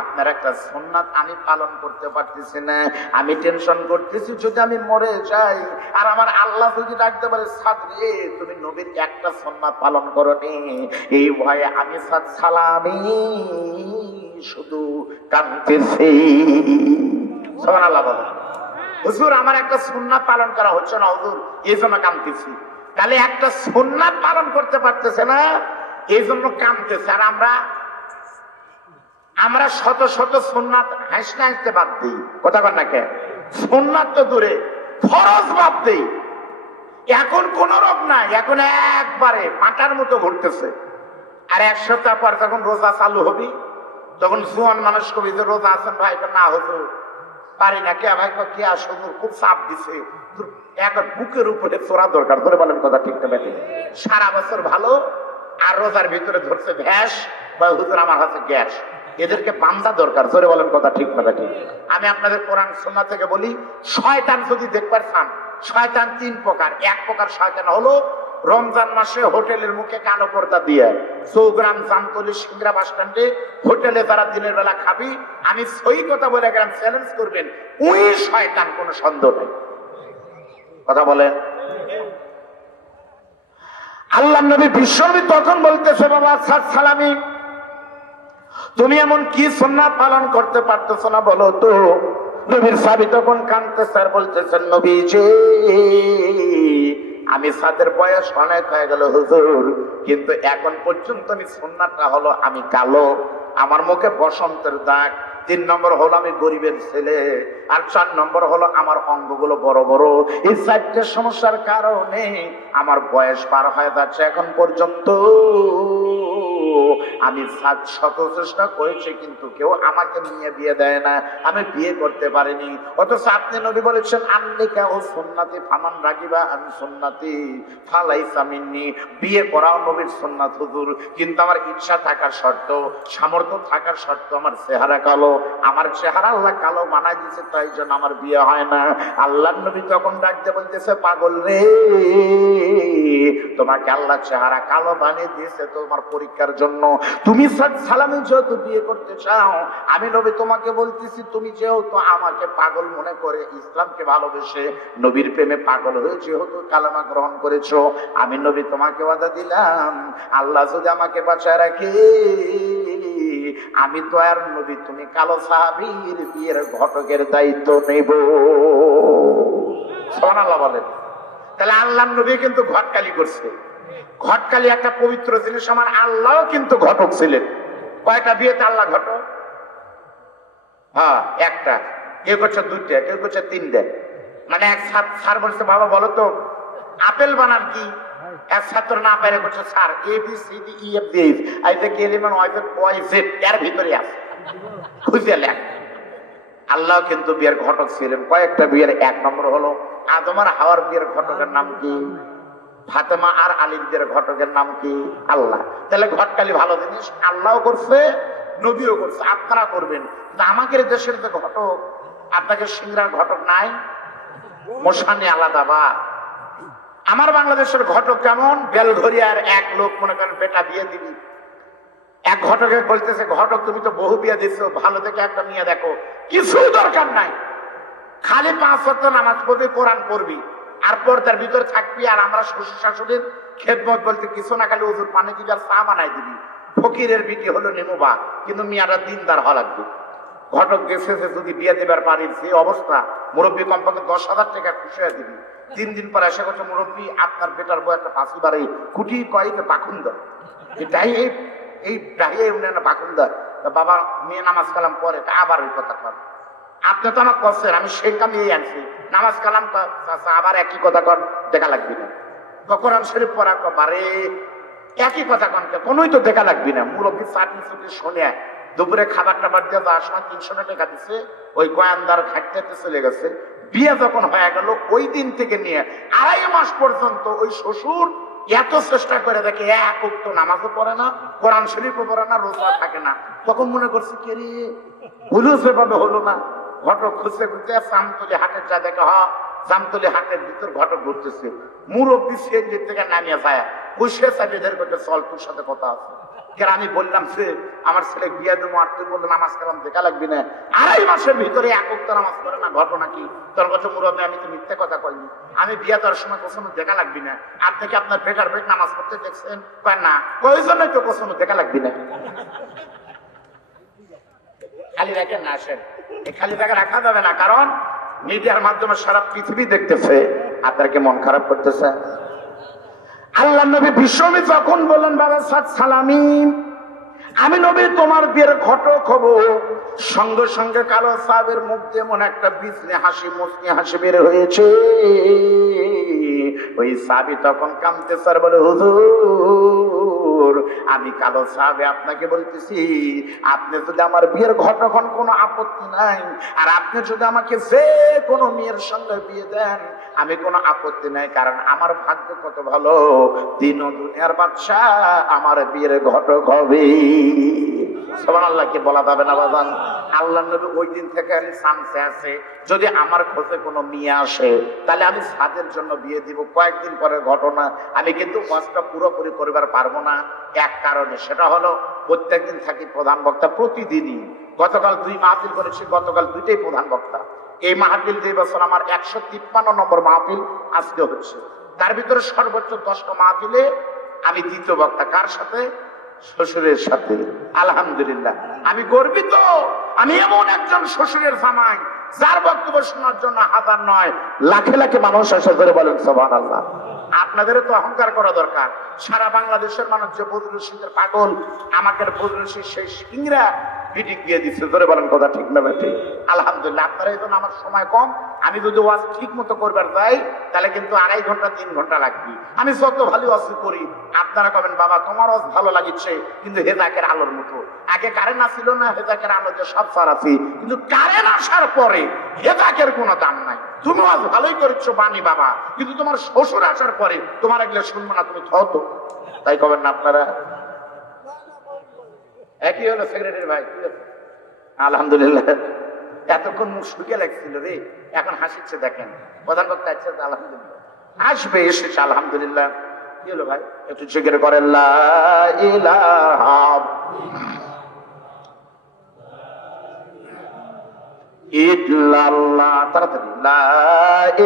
আপনার একটা সুন্নাত আমি পালন করতে পারতেছি না। আমি টেনশন করতেছি যদি আমি মরে যাই আর আমার আল্লাহ যদি ডাকতে পারে, সাদ রে তুমি নবীর একটা সুন্নাত পালন করনি, এই ভয়ে আমি সাদ সালামি শুধু কাঁদতেছি। সুবহানাল্লাহ বলেন। হুজুর আমার একটা সুন্নাত পালন করা হচ্ছে না হুজুর, এই জন্য কাঁদতেছি। তাহলে একটা সুন্নাত পালন করতে পারতেছে না এই জন্য কাঁদতেছে। আর আমরা শত শত সুন্নাত হাসতে হাসতে বাদ দিই, কথা বল না কেন? সুন্নাত তো দূরে, ফরজ বাদ দিই। এখন কোন রোগ নাই, এখন একবারে পাটার মতো ঘুরতেছে। আর 1 সপ্তাহ পর যখন রোজা চালু হবি তখন জোয়ান মানুষ কবি যে রোজা আছেন ভাই, না হতো পারি না। কে ভাই কি আসলে খুব চাপ দিছে, একবার বুকের উপরে চোরা দরকার। ধরে বলেন কথা ঠিক না বেঠিক? সারা বছর ভালো আর রোজার ভিতরে ধরছে ভ্যাস বা হুজুর আমার হাতে গ্যাস, এদেরকে বান্দা দরকার। ধরে বলেন কথা ঠিক না বেঠিক? আমি আপনাদের কোরআন সুন্নাহ থেকে বলি, শয়তান যদি দেখবার চান, শয়তান 3 প্রকার। এক প্রকার শয়তান হলো রমজান মাসে হোটেলের মুখে কালো পর্দা দিয়ে চৌগ্রাম জামতলি সিংড়া বাস স্ট্যান্ডে হোটেলে তারা দিনের বেলা খাবি, আমি সহি কথা বলে গেলাম, চ্যালেঞ্জ করবেন, ওই শয়তান, কোনো সন্দেহ নাই। কথা বলেন। আল্লাহ নবী বিশ্বনবী তখন বলতেছে, বাবা সাদ সালামি তুমি এমন কি সুন্নাত পালন করতে পারতেছো না বলো তো? নবীর সাহাবী তখন কাঁদতেছে আর বলতেছেন, নবীজি আমি সাদের বয়স অনেক হয়ে গেল হুজুর, কিন্তু এখন পর্যন্ত আমি সুন্নাতটা হলো আমি কালো, আমার মুখে বসন্তের দাগ, 3 নম্বর হলো আমি গরিবের ছেলে, আর 4 নম্বর হলো আমার অঙ্গগুলো বড় বড়। এই 4টে সমস্যার কারণে আমার বয়স পার হয়ে যাচ্ছে। এখন পর্যন্ত আমি শত চেষ্টা করেছি কিন্তু কেউ আমাকে নিয়ে বিয়ে দেয় না, আমি বিয়ে করতে পারিনি। অথচ আপনি নবী বলেছেন, আন্নিকা ও সুন্নাতি ফামান রাগিবা আমি সুন্নাতি ফালাইসা মিন্নি। বিয়ে করাও নবীর সুন্নাত হুজুর, কিন্তু আমার ইচ্ছা থাকার শর্ত, সামর্থ্য থাকার শর্ত আমার চেহারা কালো। আমার চেহারা আল্লাহ কালো বানাই দিয়েছে, তাই জন্য আমার বিয়ে হয় না। আল্লাহর নবী তখন ডাকতে বলতেছে, পাগল রে, তোমাকে আল্লাহ চেহারা কালো বানিয়ে দিয়েছে তোমার পরীক্ষার জন্য। জন্য। তুমি সালামি যেহেতু বিয়ে করতে চাও, আমি নবী তোমাকে বলতেছি, তুমি যেহেতু আমাকে পাগল মনে করে ইসলামকে ভালোবেসে নবীর প্রেমে পাগল হয়ে যেহেতু কালেমা গ্রহণ করেছো, আমি নবী তোমাকে ওয়াদা দিলাম, আল্লাহ যদি আমাকে বাঁচায় রাখে, আমি তো আর নবী তুমি কালো সাহাবীর বিয়ের ঘটকের দায়িত্ব নেব। সুবহানাল্লাহ বলেন। তাহলে আল্লাহ নবী কিন্তু ঘটকালি করছে। ঘটকালি একটা পবিত্র জিনিস, আমার আল্লাহ কিন্তু ঘটক ছিলেন। কয়টা বিয়েতে আল্লাহ ঘটক? হ্যাঁ, একটা, কেউ করছে দুইটা, কেউ করছে তিনটা। মানে এক স্যার বলছে, বাবা বলো তো আপেল বানান কি? এক ছাত্র না পারে করছে, sir A B C D E F G I থেকে এলিমেন্ট ওয়াই জেড এর ভিতরে আছে, খুঁজে লেখ। আল্লাহ কিন্তু বিয়ের ঘটক ছিলেন। কয়েকটা বিয়ের, এক নম্বর হলো আদম আর হাওয়ার বিয়ের ঘটকের নাম কি? ফাতেমা আর আলীর বিয়ের ঘটকের নাম কি? আল্লাহ। তাহলে ঘটকালি ভালো জিনিস, আল্লাহও করছে, নবীও করছে, আপনারা করবেন। কিন্তু আমাদের দেশের যে ঘটক, আপনাকে সিংড়ার ঘটক নাই, মশানি আলাদা। বা আমার বাংলাদেশের ঘটক কেমন? বেলঘরিয়ার এক লোক মনে করেন বেটা বিয়ে দিবি, এক ঘটকে বলতেছে, ঘটক তুমি তো বহু বিয়ে দিচ্ছ, ভালো থেকে একটা মেয়ে দেখো। কিছু দরকার নাই, খালি 5 ওয়াক্ত নামাজ পড়বি, কোরআন পড়বি, আর পর্দার ভিতরে থাকবি, আর আমরা শ্বশুর শাশুড়ির খেদমত বলতে কিছু না, খালি ওজুর পানি দিবি আর চা বানাই দিবি। ফকিরের বিটি হলো নেমুবা, কিন্তু মেয়েটা দিনদার হওয়া লাগবে। ঘটক গেছে যদি বিয়ে দেবার পারি, যে অবস্থা, মুরব্বী কমপক্ষে 10,000 টাকা খুশি হয়ে দিবি। 3 দিন পরে এসে করছে, মুরব্বী আপনার বেটার বউ একটা পাঁচি বাড়ি কুটি কয়েক বাকুন্দা, এটাই এই ডাহিয়ে বাকুন্দা। বাবা মেয়ে নামাজ কালাম পরে আবার ওই কথা কর, আপনি তো আমার করছেন, আমি সেই কামে আনছি, নামাজ কালাম আবার একই কথা কর, দেখা লাগবি না। কোরআন শরীফ পড়া বারে একই কথা কনকে, কোনোই তো দেখা লাগবি না। মুরব্বী চাটনি চুটি শোনে, দুপুরে খাবার টাবার দিয়ে যাওয়ার সময় 300 টাকা দিচ্ছে, ওই গোয়ান্দার ঘাটতে চলে গেছে। বিয়ে যখন হয়ে গেল, ওই দিন থেকে নিয়ে 2.5 মাস পর্যন্ত ওই শ্বশুর এত চেষ্টা করে দেখে, এক উক্ত নামাজও পড়ে না, কোরআন শরীফও পড়ে না, রোজা থাকে না। তখন মনে করছে কে রে, হলো সেভাবে হলো না। ঘটক খুঁজতে খুঁজতে জামতলি হাটের যা দেখে, জামতলি হাটের ভিতর ঘটক ঘুরতেছে। মুরব্বী সেদিন থেকে নামিয়ে যায়, বসে চাবিদের করতে, চল তোর সাথে কথা আছে। আমি বললাম, সে আমার ছেলে বিয়ে দেবো, আর তুই বললো নামাজ কালাম দেখা লাগবি না। 2.5 মাসের ভিতরে এক উক্ত নামাজ পড়ে না, ঘটনা কি? তোর কাছে মুরব্বী, আমি তো মিথ্যে কথা কইনি, আমি বিয়ে দেওয়ার সময় কোথাও দেখা লাগবি না। আর থেকে আপনার বেটার বেট নামাজ পড়তে দেখছেন না, ওই জন্যই তো কোথাও দেখা লাগবি না। খালি রেখে না আসেন, খালি জায়গা রাখা যাবে না, কারণ মিডিয়ার মাধ্যমে সারা পৃথিবী দেখতেছে, আপনাকে মন খারাপ করতেছে। আল্লাহ নবী বিশ্বনবী যখন বললেন, বাবা সালামি, আমি নবী তোমার বিয়ের ঘটক হব, সঙ্গে সঙ্গে কালো সাহেবের মুখ দিয়ে মনে একটা বিজনে হাসি, মুসনি হাসি বের হয়েছে। ওই সাহাবী তখন কাঁদতে স্যার বলে, হুজুর আমি কালো সাহাবী আপনাকে বলতেছি, আপনি যদি আমার বিয়ের ঘটক হন কোনো আপত্তি নাই, আর আপনি যদি আমাকে যে কোনো মেয়ের সঙ্গে বিয়ে দেন আমি কোনো আপত্তি নাই, কারণ আমার ভাগ্য কত ভালো, দিন ও দুনিয়ার বাদশা আমার বিয়ের ঘটক হবে। সুবহানাল্লাহকে বলা যাবে না বাজান। আল্লাহ নবী ওই দিন থেকে আমি চান্সে আছে, যদি আমার খোঁজে কোনো মেয়ে আসে তাহলে আমি সাদের জন্য বিয়ে দিব। কয়েকদিন পরের ঘটনা, আমি কিন্তু ওয়াজটা পুরোপুরি করবার পারবো না এক কারণে, সেটা হলো প্রত্যেকদিন থাকি প্রধান বক্তা, প্রতিদিনই। গতকাল 2 মাহফিল করেছি, গতকাল 2টাই প্রধান বক্তা। এই মাহফিল 2 বছর আমার 153 নম্বর মাহফিল আজকে হচ্ছে। তার ভিতরে সর্বোচ্চ 10টা মাহফিলে আমি দ্বিতীয় বক্তা। কার সাথে? শ্বশুরের সাথে। আলহামদুলিল্লাহ, আমি গর্বিত। আমি এমন একজন শ্বশুরের জামাই যার বক্তব্য শোনার জন্য হাজার নয় লাখে লাখে মানুষ এসে ধরে বলেন সুবহানাল্লাহ। আপনাদের তো অহংকার করা দরকার। সারা বাংলাদেশের মানুষ যে বজরুল রশিদের পাগল, আমাকে বজরুল রশিদ সেই সিংরা মিটিং দিয়ে দিচ্ছে, ধরে বলেন কথা ঠিক না বেঠি? আলহামদুলিল্লাহ। আপনারা এই জন্য আমার সময় কম, আমি যদি ওয়াজ ঠিক মতো করবার যাই তাহলে কিন্তু 2.5 ঘন্টা 3 ঘন্টা লাগবে। আমি যত ভালো ওয়াজ করি আপনারা কবেন, বাবা তোমার ওয়াজ ভালো লাগিচ্ছে, কিন্তু হেদাকের আলোর মতো। আগে কারেন্ট আসছিল না, হেদাকের আলো যে সব সার আছে, কিন্তু কারেন্ট আসার পরে হেদাকের কোনো দাম নাই। তুমি ওয়াজ ভালোই করেছো বাণী বাবা, কিন্তু তোমার শ্বশুর আসার পরে তোমার এগুলো শুনবো না, তুমি থাও তো। তাই কবেন না আপনারা? একই হলো সেক্রেটারি ভাই, ঠিক আছে আলহামদুলিল্লাহ। এতক্ষণ মুখ শুকিয়ে লাগছিল রে, এখন হাসিচ্ছে দেখেন। প্রধান বক্তা আছে আলহামদুলিল্লাহ, আসবে এসেছে আলহামদুলিল্লাহ। কি হলো ভাই? একটু জিকির করেন লা ইলাহা ইল্লাল্লাহ, তাড়াতাড়ি লা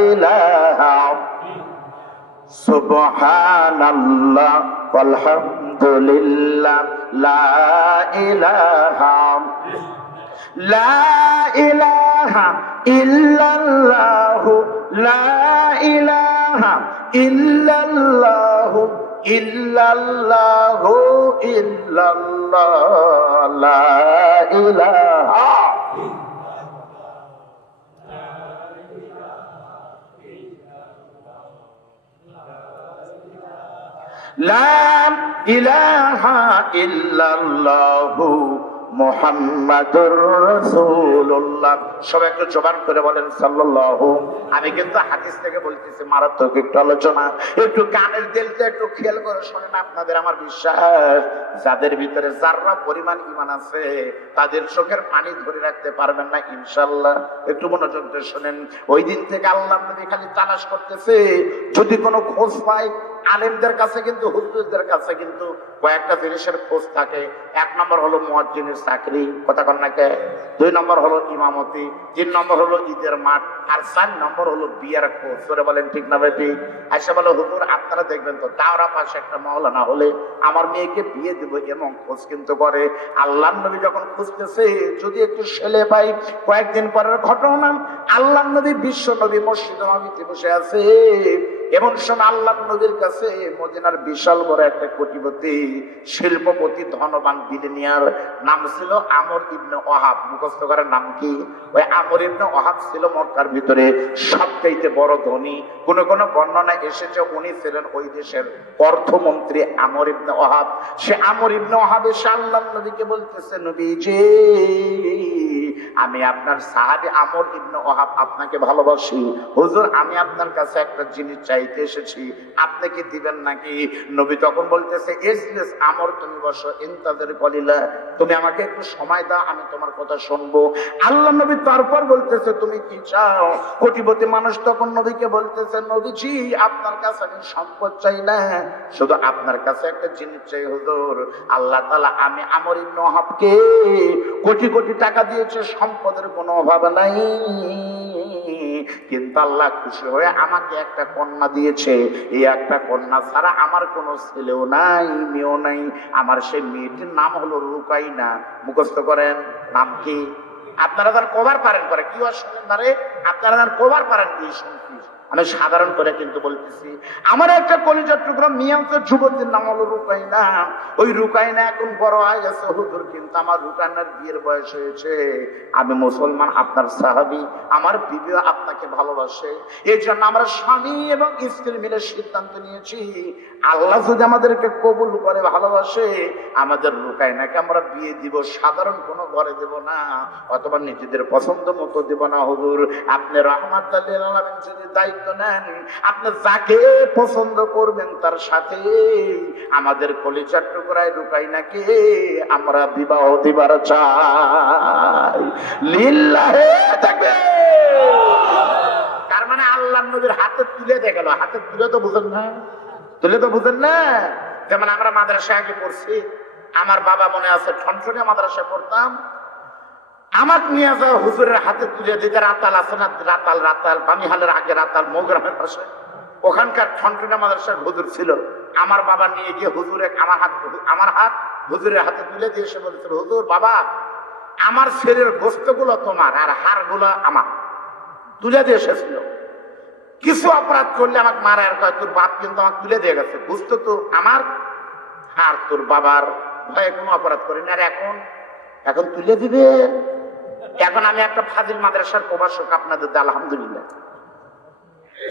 ইলাহা সুবহানাল্লাহ ওয়ালহামদুলিল্লাহ লা ইলাহা লা ইলাহা ইল্লাল্লাহ লা ইলাহা ইল্লাল্লাহ ইল্লাল্লাহ ইল্লাল্লাহ লা ইলাহা লা ইলাহা ইল্লাল্লাহু মুহাম্মাদুর রাসূলুল্লাহ। সবাই একটু জবান করে বলেন সাল্লাল্লাহু। আমি কিন্তু হাদিস থেকে বলতেছি, মারাত্মক একটু আলোচনা, একটু কানের দিলটা একটু খেয়াল করে শোনেন। আপনাদের আমার বিশ্বাস, যাদের ভিতরে যাররা পরিমাণ ঈমান আছে তাদের চোখের পানি ধরে রাখতে পারবেন না ইনশাআল্লাহ। একটু মনোযোগ দিয়ে শোনেন। ওই দিন থেকে আল্লাহর নবী খালি তালাশ করতেছে, যদি কোনো খোঁজ পায়। আলেমদের কাছে কিন্তু, হুজুরদের কাছে কিন্তু কয়েকটা জিনিসের খোঁজ থাকে। এক নম্বর হলো মুয়াজ্জিনের চাকরি, কথা কন না কে? 2 নম্বর হলো ইমামতি, 3 নম্বর হলো ঈদের মাঠ, আর 4 নম্বর হলো বিয়ের খোঁজ। করে বলেন ঠিক না বেটি? আচ্ছা বলো হুজুর, আপনারা দেখবেন তো দাওরা পাশে একটা মাওলানা হলে আমার মেয়েকে বিয়ে দেব, এমন খোঁজ কিন্তু করে। আল্লাহর নবী যখন খুঁজতেছে যদি একটু ছেলে পাই, কয়েকদিন পরের ঘটনা, আল্লাহর নবী বিশ্ব নবী মসজিদে নববীতে বসে আছে। এমন সময় আল্লাহর নবীর কাছে মদিনার বিশাল বড় একটা কোটিপতি, শিল্পপতি, ধনবান বিলিনিয়ার, নাম ছিল আমর ইবনে ওয়াহাব। মুখস্থ করার নাম কি? ওই আমর ইবনে ওয়াহাব ছিল মক্কার ভিতরে সবচাইতে বড় ধনী। কোন কোন বর্ণনা এসেছে উনি ছিলেন ওই দেশের অর্থমন্ত্রী আমর ইবনে ওয়াহাব। সে আমর ইবনে ওয়াহাব এসে আল্লাহর নবীকে বলতেছে, নবীজি আমি আপনার সাহাবী আমর ইবনে ওয়াহাব আপনাকে ভালোবাসি। হুজুর আমি আপনার কাছে একটা জিনিস চাইতে এসেছি, আপনি কি দিবেন নাকি? নবী তখন বলতেছে, ইজলিস আমর, তুমি বসো, ইন্তাজির কলিলা, তুমি আমাকে একটু সময় দাও, আমি তোমার কথা শুনবো। আল্লাহ নবী তারপর বলতেছে, তুমি কি চাও? কোটিপতি মানুষ তখন নবীকে বলতেছে, নবীজি আপনার কাছে আমি সম্পদ চাই না, শুধু আপনার কাছে একটা জিনিস চাই হুজুর। আল্লাহ তাআলা আমি আমর ইবনে ওয়াহাবকে কোটি কোটি টাকা দিয়েছে, সম্পদের কোনো অভাব নাই, কিন্তু আল্লাহ খুশি হয়ে আমাকে একটা কন্যা দিয়েছে। এই একটা কন্যা ছাড়া আমার কোনো ছেলেও নাই, মেয়েও নাই। আমার সেই মেয়েটির নাম হলো রুকাইনা। মুখস্থ করেন, নাম কি? আপনারা তার কবার পারেন করে কি আর শোনেন না রে? আপনারা তার কবার পারেন কি শুনছি? আমি সাধারণ করে কিন্তু বলতেছি, আমার একটা কলিজার টুকরা মিয়াংসের যুবতীর নাম হলো রুকাইনা। ওই রুকাইনা এখন বড় হয়ে গেছে হুজুর, কিন্তু আমার রুকাইনার বিয়ের বয়স হয়েছে। আমি মুসলমান, আপনার সাহাবী, আমার বিবিও আপনাকে ভালোবাসে। এই জন্য আমরা স্বামী এবং স্ত্রী মিলে সিদ্ধান্ত নিয়েছি, আল্লাহ যদি আমাদেরকে কবুল করে, ভালোবাসে, আমাদের রুকাইনাকে আমরা বিয়ে দিব। সাধারণ কোনো ঘরে দেব না, অথবা নিজেদের পছন্দ মতো দেব না হুজুর। আপনি রাহমাতুল লিল আলামিন যদি দায়িত্ব নেন, আপনি যাকে পছন্দ করবেন তার সাথে আমাদের কলিজার টুকরায় রুকাইনাকে আমরা বিবাহ দিবার চাই। লিল্লাহে তাকবীর। তার মানে আল্লাহর নবীর হাতে তুলে দিয়ে গেল। হাতে তুলে তো বুঝেন না, তুলে তো বুঝেন না। যেমন আমরা মাদ্রাসায় আগে পড়ছি, আমার বাবা মনে আছে ঠনঠনিয়া মাদ্রাসায় পড়তাম, আমার নিয়ে যাওয়া হুজুরের হাতে তুলে দিতে, রাতাল আছে না, রাতাল বামিহালের আগে রাতাল মৌগ্রামের পাশে, ওখানকার ঠনঠনিয়া মাদ্রাসার হুজুর ছিল। আমার বাবা নিয়ে গিয়ে হুজুরে আমার হাত হুজুরের হাতে তুলে দিয়ে এসে বলছিল, হুজুর বাবা আমার শরীরের গোস্তগুলো তোমার আর হাড়গুলো আমার। তুলে দিয়ে এসেছিল। কিছু অপরাধ করলে আমাকে মারা, আর কয় তোর বাপ কিন্তু আমাকে তুলে দিয়ে গেছে, বুঝতো তো আমার হাড় তোর বাবার, ভয়ে কোনো অপরাধ করিনি। আর এখন তুলে দিবে। এখন আমি একটা ফাজিল মাদ্রাসার প্রভাষক আপনাদের, আলহামদুলিল্লাহ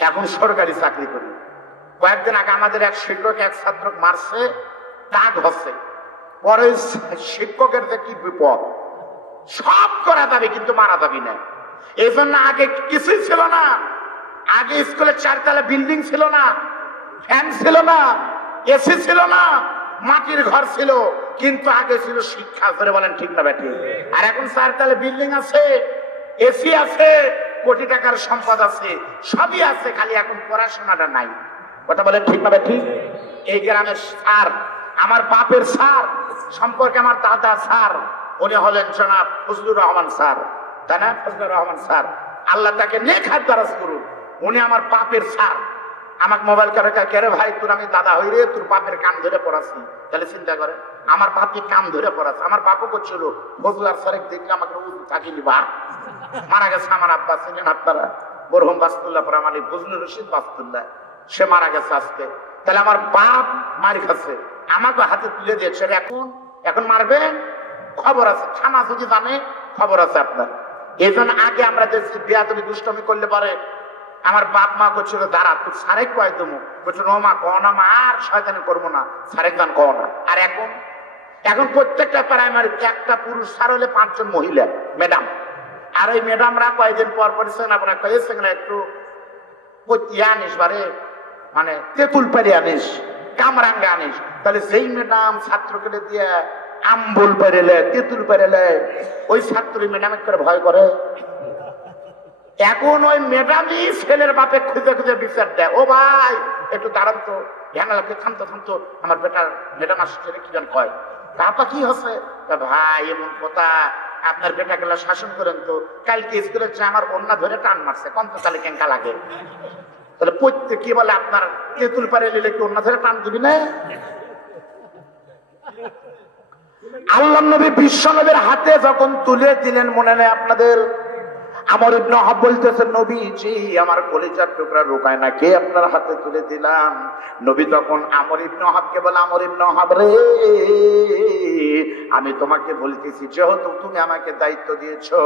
এখন সরকারি চাকরি করি। কয়েকদিন আগে আমাদের এক শিক্ষক এক ছাত্র মারছে, দাগ হচ্ছে। পরে শিক্ষকের যে কি বিপদ, সব করা যাবে কিন্তু মারা যাবি না। এই জন্য আগে কিছুই ছিল না। আগে স্কুলে 4 তলা বিল্ডিং ছিল না, ফ্যান ছিল না, এসি ছিল না, মাটির ঘর ছিল, কিন্তু আগে ছিল শিক্ষা। করে বলেন ঠিক না ব্যাটি? আর এখন 4 তলা বিল্ডিং আছে, এসি আছে, কোটি টাকার সম্পদ আছে, সবই আছে, খালি এখন পড়াশোনাটা নাই। কথা বলে ঠিক না ঠিক? এই গ্রামের স্যার, আমার বাপের স্যার সম্পর্কে আমার দাদা স্যার, উনি হলেন জনাব ফজলুর রহমান স্যার, তাই না? ফজলুর রহমান স্যার, আল্লাহ তাকে নেক হাত দারাজ করুন। উনি আমার বাপের স্যার। আমাকে মোবাইল করে কে ভাই, তোর আমি দাদা হই রে, তোর বাপের কান ধরে পড়াছি। তাহলে চিন্তা করে, আমার বাপকে কান ধরে পড়াছে। আমার বাপও করছিল, ফজলার স্যারেক দেখলে আমাকে থাকিনি বা মারা গেছে আমার আব্বা, ছিলেন আপনারা বরহম বাস্তুল্লাহ পরামালি ফজলুর রশিদ বাস্তুল্লাহ, সে মারা গেছে আজকে। তাহলে আমার বাপ মারি খাচ্ছে, আমাকে হাতে তুলে দিয়েছে। এখন মারবেন, খবর আছে, থানা যদি জানে খবর আছে আপনার। এই জন্য আগে আমরা দেখছি বিয়া তুমি দুষ্টমি করলে পারে আমার বাপ মা করছিল দাঁড়া তুই সারেক কয় তুমি বলছিল ও মা কও না মা, আর শয়তানি করবো না, সারেক গান কও না। আর এখন প্রত্যেকটা প্রাইমারি একটা পুরুষ স্যার হলে 5 জন মহিলা ম্যাডাম। আর এই ম্যাডামরা কয়েকদিন পর আপনারা কয়েছেন না একটু আনিস বারে, মানে তেঁতুল পাড়ি আনিস, কামরাঙ্গা আনিস। তাহলে সেই ম্যাডাম ছাত্রকে দিয়ে আম্বুল পেরেলে, তেঁতুল পেরেলে, ওই ছাত্রী ম্যাডামে করে ভয় করে। এখন ওই ম্যাডামই ছেলের বাপে খুঁজে খুঁজে বিচার দেয়, ও ভাই একটু দাঁড়ান তো, ঝামেলাকে থামতো, আমার বেটার ম্যাডাম আসছে কি জান কয়, তারপর কি হচ্ছে ভাই এমন কথা, আপনার বেটা গেলা শাসন করেন তো, কালকে স্কুলে আমার অন্য ধরে টান মারছে, কম তো তাহলে কেঙ্কা লাগে। তাহলে প্রত্যেক কি বলে আপনার তেঁতুল পারে নিলে কি অন্য ধরে টান দিবি না? আল্লাহ নবী বিশ্ব নবীর হাতে যখন তুলে দিলেন, মনে নেই আপনাদের? আমর ইবনে ওয়াহাব বলতেছেন নবীজি আমার কলিজার টুকরা রুকায়না কে আপনার হাতে তুলে দিলাম। নবী তখন আমর ইবনে ওয়াহাবকে বলে, আমর ইবনে ওয়াহাব রে, আমি তোমাকে বলতেছি যেহেতু তুমি আমাকে দায়িত্ব দিয়েছো,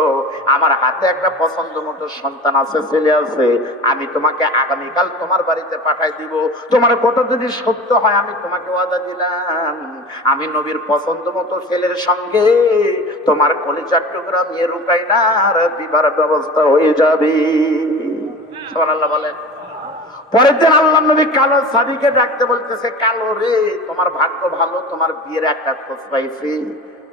আমার হাতে একটা পছন্দ মতো সন্তান আছে, ছেলে আছে, আমি তোমাকে আগামীকাল তোমার বাড়িতে পাঠাই দিব। তোমার কথা যদি সত্য হয় আমি তোমাকে ওয়াদা দিলাম, আমি নবীর পছন্দ মতো ছেলের সঙ্গে তোমার কলিজার টুকরা মেয়ে রুকায়নার বিবাহ ব্যবস্থা হয়ে যাবে। সুবহানাল্লাহ বলেন। পরের দিন আল্লাহ নবী কালো সাবিকে ডাকতে বলতেছে, কালো রে তোমার ভাগ্য ভালো, তোমার বিয়ের একটা খোঁজ পাইছি।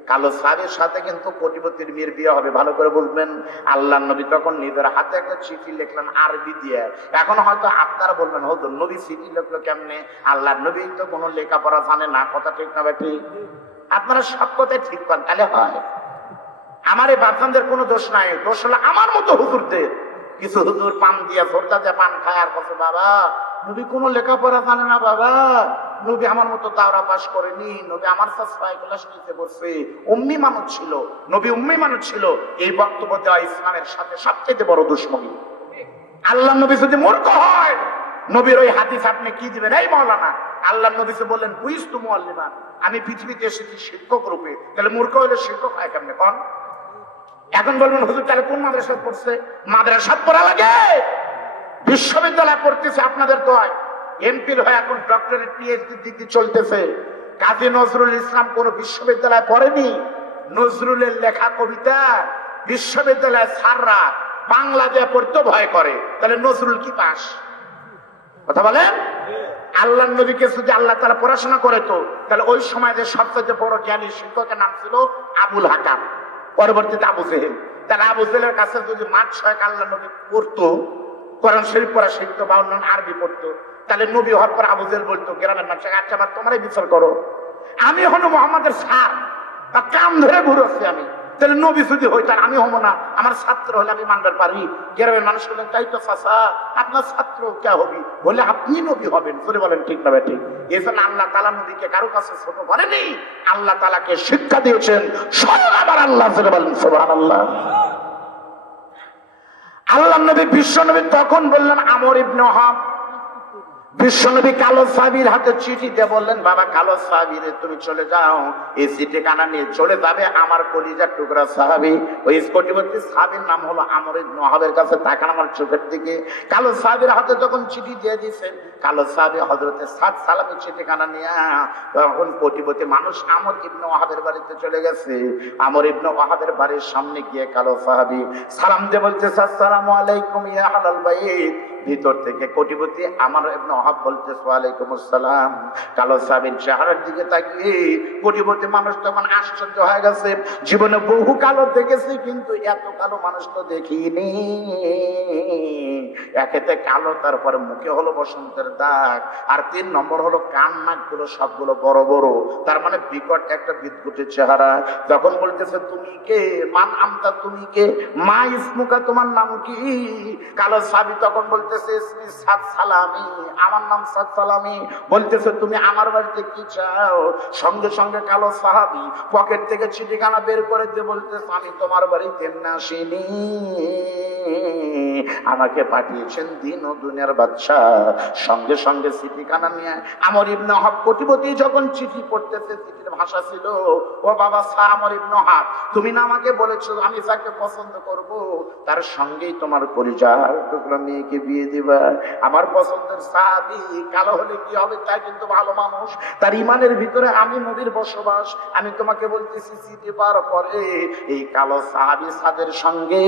কালো সাবির সাথে কিন্তু কোটিপতির মেয়ের বিয়ে হবে, ভালো করে বলবেন। আল্লাহ নবী তখন নিজের হাতে একটা চিঠি লিখলেন আরবি দিয়ে। এখন হয়তো আপনারা বলবেন হতো নবী চিঠি লিখলো কেমনে? আল্লাহ নবী তো কোনো লেখাপড়া জানে না, কথা ঠিক না ঠিক? আপনারা সব কথাই ঠিক পান, তাহলে হয়। আমার এই বাচ্চাদের কোনো দোষ নাই, দোষ হলো আমার মতো হুজুরদের। কিছু হুজুর পান দিয়া ভোরটাতে পান খায় আর কত বাবা নবী কোনো লেখাপড়া জানে না, বাবা নবী আমার মতো দাওরা পাস করেনি, নবী আমার সাথে ক্লাস নিতে বসছে, উম্মি মানুষ ছিল, নবী উম্মি মানুষ ছিল। এই বক্তব্য দেওয়া ইসলামের সাথে সবচেয়ে বড় দুশ্মনী। আল্লাহ নবী যদি মূর্খ হয়, নবীর ওই হাদিস আপনি কি দিবেন? এই মাওলানা আল্লাহ নবী বললেন বুঝতু মুআল্লিমান, আমি পৃথিবীতে এসেছি শিক্ষক রূপে। তাহলে মূর্খ হলে শিক্ষক হয় কেমনে কোন? এখন বলবেন হুজুর তাহলে কোন মাদ্রাসা পড়ছে? মাদ্রাসা পড়া লাগে, বিশ্ববিদ্যালয় পড়তেছে আপনাদের তো হয়, এমপিল হয় এখন ডক্টরেট পিএইচডি দিতে চলতেছে। কাজী নজরুল ইসলাম কোন বিশ্ববিদ্যালয় পড়েনি? নজরুলের লেখা কবিতা বিশ্ববিদ্যালয় স্যাররা বাংলা দিয়ে পড়তে ভয় করে, তাহলে নজরুল কি পাস? কথা বলেন। আল্লাহ নবীকে যদি আল্লাহ তাআলা পড়াশোনা করে তো, তাহলে ওই সময় যে সবচেয়ে বড় জ্ঞানী শিক্ষকের নাম ছিল আবুল হাকাম, পরবর্তীতে আবু জেহেল। তাহলে আবু জেহেলের কাছে যদি মাঠ ছয়েক আল্লাহ নবী পড়তো, কোরআন শরীফ পড়া শিখতো বা অন্যান্য আরবি পড়তো, তাহলে নবী হওয়ার পর আবু জেহেল বলতো গ্রামের মানুষকে, আচ্ছা আবার তোমরাই বিচার করো, আমি হলো মোহাম্মদের স্যার বা কাম ধরে ঘুরছি আমি, তাহলে নবী যদি হইতাম আমি হবো না, আমার ছাত্র হলে আমি মানবার পারি। গ্রামের মানুষ বললেন তাই তো চাচা, আপনার ছাত্র কে হবি? বলে আপনি নবী হবেন। ধরে বলেন ঠিক না ঠিক? এই জন্য আল্লাহ তাআলা নবীকে কারো কাছে ছোট করেনি, আল্লাহ তাআলাকে শিক্ষা দিয়েছেন স্বয়ং আমার আল্লাহ। ধরে বলেন সুবহানাল্লাহ। আল্লাহ নবী বিশ্ব নবী তখন বললেন আমর ইবনে ওয়াহাব, বিশ্বনবী কালো সাহাবীর হাতে চিঠি দিয়ে বললেন, বাবা কালো সাহাবী রে তুমি চলে যাও, এই চিঠি কানা নিয়ে চলে যাবে আমার কলিজার টুকরা সাহাবী। ওই কোটিপতি সাহাবীর নাম হলো আমর ইবনে ওয়াহাবের কাছে তাকান আমার চোখের দিকে। কালো সাহাবীর হাতে যখন চিঠি দিয়ে দিয়েছেন, কালো সাহাবী হযরতে সাদ সালামের চিঠি কানা নিয়ে তখন কোটিপতি মানুষ আমর ইবনে ওয়াহাবের বাড়িতে চলে গেছে। আমর ইবনে ওয়াহাবের বাড়ির সামনে গিয়ে কালো সাহাবী সালাম দিয়ে বলতেছে, আসসালামু আলাইকুম ইয়া আহলাল বাইত, ভিতর থেকে কোটিপতি আমার ইবনে ওয়াহাব বলতেছে ওয়ালাইকুম আসসালাম। কালো সাহাবীর চেহারার দিকে তাকিয়ে কোটিপতি মানুষ তখন আশ্চর্য হয়ে গেছে, জীবনে বহু কালো দেখেছি কিন্তু এত কালো মানুষ তো দেখিনি। একেতে কালো, তারপরে মুখে হলো বসন্তের দাগ, আর 3 নম্বর হলো কান নাক গুলো সবগুলো বড় বড়, তার মানে বিকট একটা বিদ্যুতের চেহারা। তখন বলতেছে তুমি কে? মান আমতা, তুমি কে? মা ইসমুকা, তোমার নাম কি? কালো সাহাবী তখন বলতেছে ইসমি সাদ সালামি, আমার নাম সাদ সালামি। বলতেছে তুমি আমার বাড়িতে কি চাও? সঙ্গে সঙ্গে কালো সাহাবী পকেট থেকে চিঠিখানা বের করে দিয়ে বলতেছে আমি তোমার বাড়িতে এমনি আসিনি, আমাকে পাঠিয়েছেন দিন ও দুনিয়ার বাদশা। সঙ্গে সঙ্গে চিঠিখানা নিয়ে আমর ইবনে ওয়াহাব কোটিপতি যখন চিঠি পড়তেছে, চিঠির ভাষা ছিল ও বাবা আমর ইবনে ওয়াহাব, তুমি না আমাকে বলেছো আমি যাকে পছন্দ করব তার সঙ্গেই তোমার পরিচয় টুকরা মেয়েকে বিয়ে দিবা। আমার পছন্দের সাহাবী কালো হলে কি হবে, তাই কিন্তু ভালো মানুষ, তার ইমানের ভিতরে আমি নবীর বসবাস। আমি তোমাকে বলতেছি চিঠি পাওয়ার পরে এই কালো সাহাবী সাদের সঙ্গে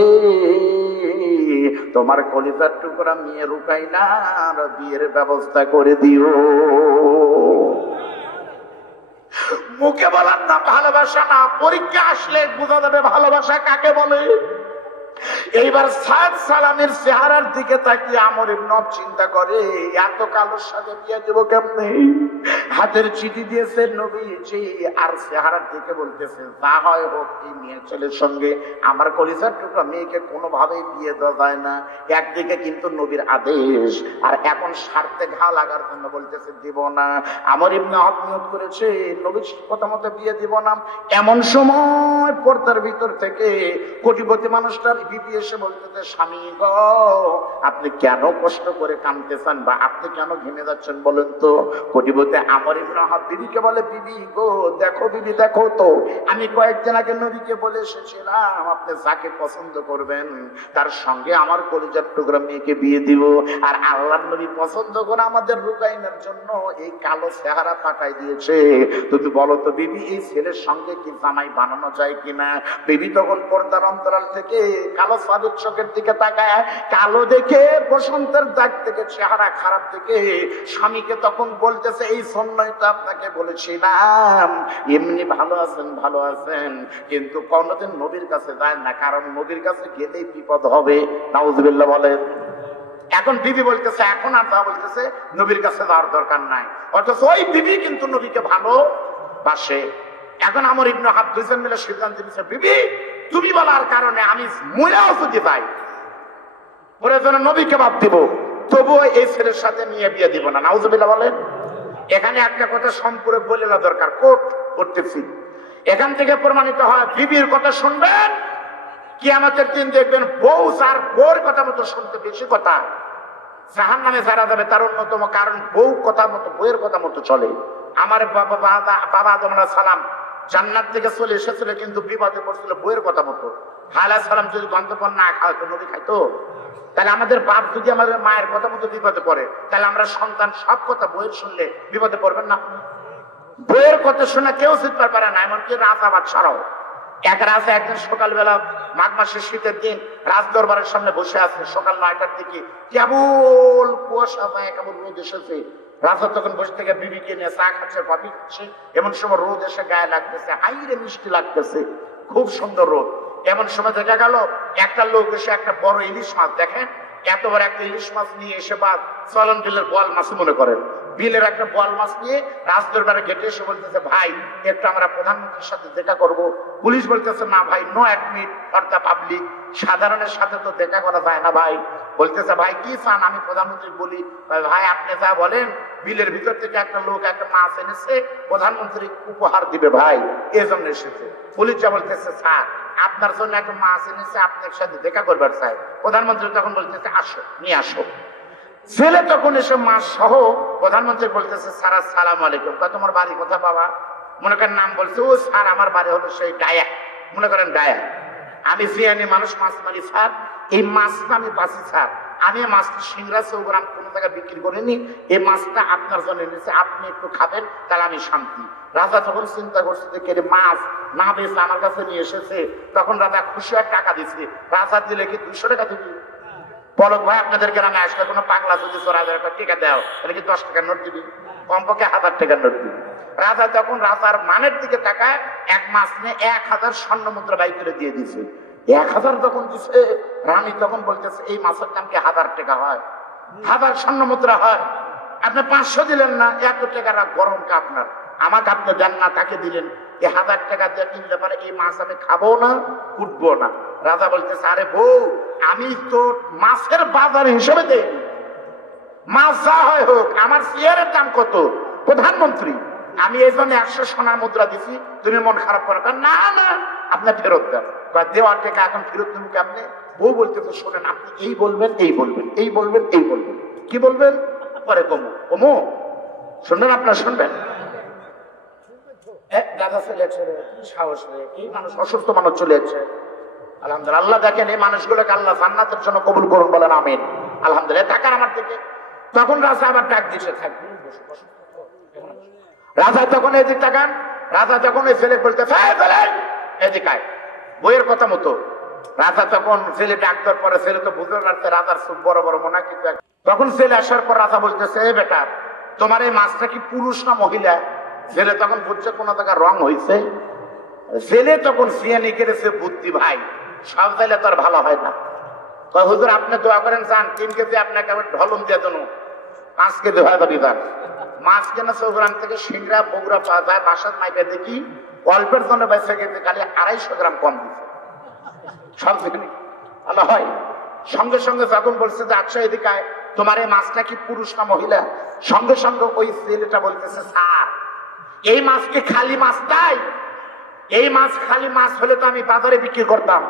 তোমার কলিজার টুকরা মেয়ে রুকাইনার বিয়ের ব্যবস্থা করে দিও। মুখে বলার না ভালোবাসা না, পরীক্ষা আসলে বোঝা যাবে ভালোবাসা কাকে বলে। এইবার সাদ সালামের চেহারার দিকে তাকিয়ে আমর ইবনে ওয়াহাব চিন্তা করে এত কালোর সাথে বিয়ে দেব কেমনে। হাতের চিঠি দিয়েছে নবীজি, আর চেহারার দিকে বলতেছে যা হয় হোক এই মেয়ে ছেলের সঙ্গে আমার কলিজার টুকরা মেয়েকে কোনোভাবেই বিয়ে দেওয়া যায় না। একদিকে কিন্তু নবীর আদেশ, আর এখন স্বার্থে ঘা লাগার জন্য বলতেছে দিব না। আমর ইবনে ওয়াহাব নিয়ত করেছে নবীর কথা মতো বিয়ে দিব না। এমন সময় পর্দার ভিতর থেকে কোটিপতি মানুষটার বিবি এসে বলতেছে স্বামী গো আপনি কেন কষ্ট করে কাঁদতেছেন বা আপনি কেন ঘেমে যাচ্ছেন বলেন তো। কোটিপতি আমর ইবনে ওয়াহাব বিবিকে বলে বিবি গো দেখো, বিবি দেখো তো, আমি কয়েকদিন আগে নবীকে বলে এসেছিলাম আপনি যাকে পছন্দ করবেন তার সঙ্গে আমার কলিজার টুকরা মেয়েকে বিয়ে দিব, আর আল্লাহর নবী পছন্দ করে আমাদের রুকাইনার জন্য এই কালো চেহারা পাঠাই দিয়েছে। তুমি বলো তো বিবি এই ছেলের সঙ্গে কি জামাই বানানো যায় কিনা। বিবি তখন পর্দার অন্তরাল থেকে কালো সাদের চোখের দিকে তাকায়, কালো দেখে বসন্তের দাগ থেকে চেহারা খারাপ দেখে স্বামীকে তখন বলতেছে এই জন্যই তো আপনাকে বলেছিলাম এমনি ভালো আছেন ভালো আছেন, কিন্তু কোনদিন নবীর কাছে যায় না, কারণ নবীর কাছে গেলেই বিপদ হবে। নাউজুবিল্লাহ বলেন। এখন বিবি বলতেছে এখন আর তা বলতেছে নবীর কাছে যাওয়ার দরকার নাই, অথচ ওই বিবি কিন্তু নবীকে ভালোবাসে। এখন আমর ইবনে ওয়াহাব দুইজন মিলে সিদ্ধান্ত নিয়েছে বিবি তুমি বলার কারণে আমি মরেও যদি পাই প্রয়োজনে নবীকে বাদ দিব, তবুও এই ছেলের সাথে নিয়ে বিয়ে দিব না। নাউজুবিল্লাহ বলেন। এখানে একটা কথা সম্পূর্ণ বলে না দরকার, কোট করতেছি। এখান থেকে প্রমাণিত হয় বিবির কথা শুনবেন, কিয়ামতের দিন দেখবেন বউ যার বউর কথা মতো শুনতে বেশি কথা জাহান্নামে যারা যাবে তার অন্যতম কারণ বউ কথা মতো বউয়ের কথা মতো চলে। আমার বাবা আদম আলাইহিস সালাম জান্নাত থেকে চলে এসেছিল কিন্তু বিপদে পড়ছিল বউয়ের কথা মতো। আলাইহিস সালাম যদি গন্তব্য না খাওয়াতো নবী খাইতো? তাহলে আমাদের বাপ যদি আমাদের মায়ের কথা মতো বিপদে পড়ে তাহলে আমরা সন্তান সব কথা বউয়ের শুনলে বিপদে পড়বেন না? বউয়ের কথা শুনে কেউ জিততে পারে না, এমনকি রাজা বাদশারাও। এক রাজা একদিন সকালবেলা মাঘ মাসের শীতের দিন রাজ দরবারের সামনে বসে আছে, সকাল 9টার দিকে কেবল কুয়াশা পায়, কেবল রোদ এসেছে। রাজা তখন বসে থেকে বিবিকে নিয়ে চা খাচ্ছে কফি খাচ্ছে, এমন সময় রোদ এসে গায়ে লাগতেছে, হাইরে মিষ্টি লাগতেছে, খুব সুন্দর রোদ। এমন সময় দেখা গেল একটা লোক এসে একটা বড় ইলিশ মাছ, দেখেন এত বড় একটা ইলিশ মাছ নিয়ে এসে বা চলন বিলের বোয়াল মাছ মনে করেন, বিলের একটা বোয়াল মাছ নিয়ে রাজ দরবারে গেটে এসে বলতেছে ভাই একটু আমরা প্রধানমন্ত্রীর সাথে দেখা করব। পুলিশ বলতেছে না ভাই no admit for the public, সাধারণের সাথে তো দেখা করা যায় না ভাই। বলতেছে ভাই কি চান আমি প্রধানমন্ত্রী বলি? ভাই আপনি যা বলেন, বিলের ভিতর থেকে একটা লোক একটা মাছ এনেছে প্রধানমন্ত্রী উপহার দিবে ভাই, এই জন্য এসেছে। পুলিশ যা বলতেছে স্যার আপনার জন্য একটা মাছ এনেছে, আপনার সাথে দেখা করবার চাই। প্রধানমন্ত্রী তখন বলতেছে আসো নিয়ে আসো। ছেলে তখন এসে মাছ সহ প্রধানমন্ত্রী বলতেছে স্যার আসসালামু আলাইকুম। তোমার বাড়ি কোথা বাবা? মনে করেন নাম বলছে, ও স্যার আমার বাড়ি হলো সেই ডায়া, মনে করেন ডায়া, আমি জিয়ানি মানুষ মাছ মারি স্যার, এই মাছটা আমি পাচ্ছি স্যার, আমি মাছটা সিংড়া চৌগ্রাম কোনো জায়গায় বিক্রি করিনি, এই মাছটা আপনার জন্য এনেছে, আপনি একটু খাবেন তাহলে আমি শান্তি। রাজা তখন চিন্তা করছে যে কে মাছ না বেশ আমার কাছে নিয়ে এসেছে, তখন রাজা খুশি হয়ে টাকা দিচ্ছে। রাজা দিলে কি 200 টাকা দিবি? পলক ভাই আপনাদের গ্রামে আসলে কোনো পাগলা যদি 4,000 টাকা টিকা দাও তাহলে কি 10 টাকার নোট দিবি? কমপক্ষে 1000 টাকার নোট দিবি। রাজা তখন রাজার মানের দিকে তাকায়, এক মাস নিয়ে 1000 স্বর্ণ মুদ্রা বাই করে দিয়ে দিছে। 1000 যখন দিছে, রানী তখন বলতেছে এই মাছের দাম কি 1000 টাকা হয়? 1000 স্বর্ণ মুদ্রা হয়? আপনি 500 দিলেন না, এত টাকাটা গরম কা আপনার? আমাকে আপনি দেন না, তাকে দিলেন। এই 1000 টাকা দিয়ে কিনলে পারে এই মাছ আমি খাবো না, উঠবো না। রাজা বলতেছে আরে বউ, আমি তো মাছের বাজার হিসেবে দেই, মাছ যা হয় হোক, আমার চেয়ারের দাম কত? প্রধানমন্ত্রী, আমি এই জন্য 100 সোনার মুদ্রা দিছি, তুমি মন খারাপ করো না? না, আপনি ফেরত দেন। দেওয়ার টাকা এখন ফেরত দেবো কেমনে? বউ বলতেছে শোনেন, আপনি এই বলবেন, এই বলবেন, এই বলবেন, এই বলবেন। কি বলবেন? পরে কমু কমু শুনবেন, আপনার শুনবেন। দাদা ছেলে সাহস নেই, এই মানুষ অসুস্থ মানুষ চলে যাচ্ছে। আলহামদুলিল্লাহ, আল্লাহ দেখেন এই মানুষগুলোকে আল্লাহ জান্নাতের জন্য কবুল করুন, বলেন আমিন। আলহামদুলিল্লাহ, টাকার আমার থেকে। তখন রাজা আবার ডাক দিচ্ছে, থাকবে রাজা তখন এদিক তাকান। রাজা তখন এই ছেলে বলতে এদিকে বইয়ের কথা মতো। রাজা তখন ছেলে ডাক্তার পরে, ছেলে তো বুঝতে পারছে রাজার চোখ বড় বড় মনে হয় কিছু। তখন ছেলে আসার পর রাজা বলতেছে এ বেটা, তোমার এই মাছটা কি পুরুষ না মহিলা? ছেলে তখন বুঝছে কোন জায়গায় রং হয়েছে। ছেলে তখন সিয়ানি কেড়েছে বুদ্ধি, ভাই সব চাইলে তো আর ভালো হয় না। হুজুর আপনি দোয়া করেন, যান 3 কেজি আপনাকে আবার ঢলন দিয়ে দেন, 5 কেজি হয়ে যাবে। যান মাছ কেনা চৌগ্রাম থেকে সিংড়া বগুড়া পাওয়া যায়, বাসার মাইপে দেখি অল্পের জন্য বেঁচে গেছে, খালি 250 গ্রাম কম দিচ্ছে। সব যেখানে ভালো হয়। সঙ্গে সঙ্গে যখন বলছে যে আচ্ছা এদিকে তোমার এই মাছটা কি পুরুষ না মহিলা, সঙ্গে সঙ্গে ওই ছেলেটা বলতেছে স্যার এই মাছ কি খালি মাছ? তাই এই মাছ খালি মাছ হলে তো আমি বাজারে বিক্রি করতাম।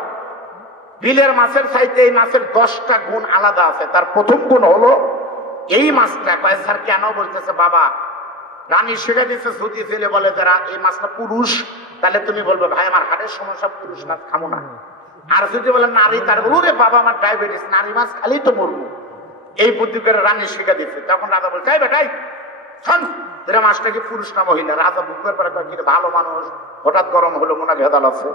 বিলের মাছের চাইতে এই মাছের 10টা গুণ আলাদা আছে। তার প্রথম গুণ হলো এই মাছটা। কয় স্যার কেন? বলতেছে বাবা রানী শিখে দিচ্ছে, যদি ছেলে বলে যারা এই মাছটা পুরুষ, তাহলে তুমি বলবে ভাই আমার হাড়ের সমস্যা, পুরুষ মাছ খাবো না। আর যদি বলে নারী, তার বলবে বাবা আমার ডায়াবেটিস, নারী মাছ খালি তো মরবো। এই বুদ্ধি করে রানী শিখে দিচ্ছে। তখন রাজা বলছে এই বেটাই শোন, তোরা মাছটা কি পুরুষ না মহিলা? রাজা বুঝতে পারে ভালো মানুষ, হঠাৎ গরম হলো, মনে ভেদাল আছে।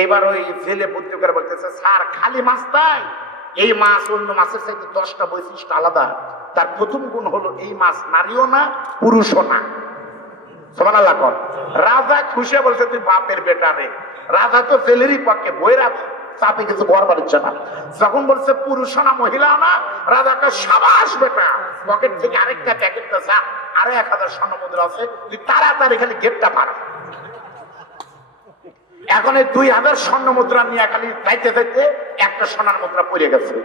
এইবার ওই ছেলে বুদ্ধি করে বলতেছে স্যার খালি মাছ তাই? এই মাছ অন্য মাছের চাইতে 10টা বৈশিষ্ট্য আলাদা। তার প্রথম গুণ হলো এই মাছ নারীও না পুরুষও না। সুবহানাল্লাহ কর। রাজা খুশি বলছে তুই বাপের বেটা রে। রাজা তো ছেলেরই পক্ষে, বইরা চাপে কিছু ঘর পাচ্ছে না। যখন বলছে পুরুষ না মহিলা না, রাজাকে সাবাস বেটা, পকেট থেকে আরেকটা প্যাকেট যা, আরো 1000 স্বর্ণ মুদ্রা আছে, তুই তাড়াতাড়ি খালি গেটটা পার। এখন এই 2000 স্বর্ণ মুদ্রা নিয়ে খালি যাইতে যাইতে একটা সোনার মুদ্রা পড়ে গেছে।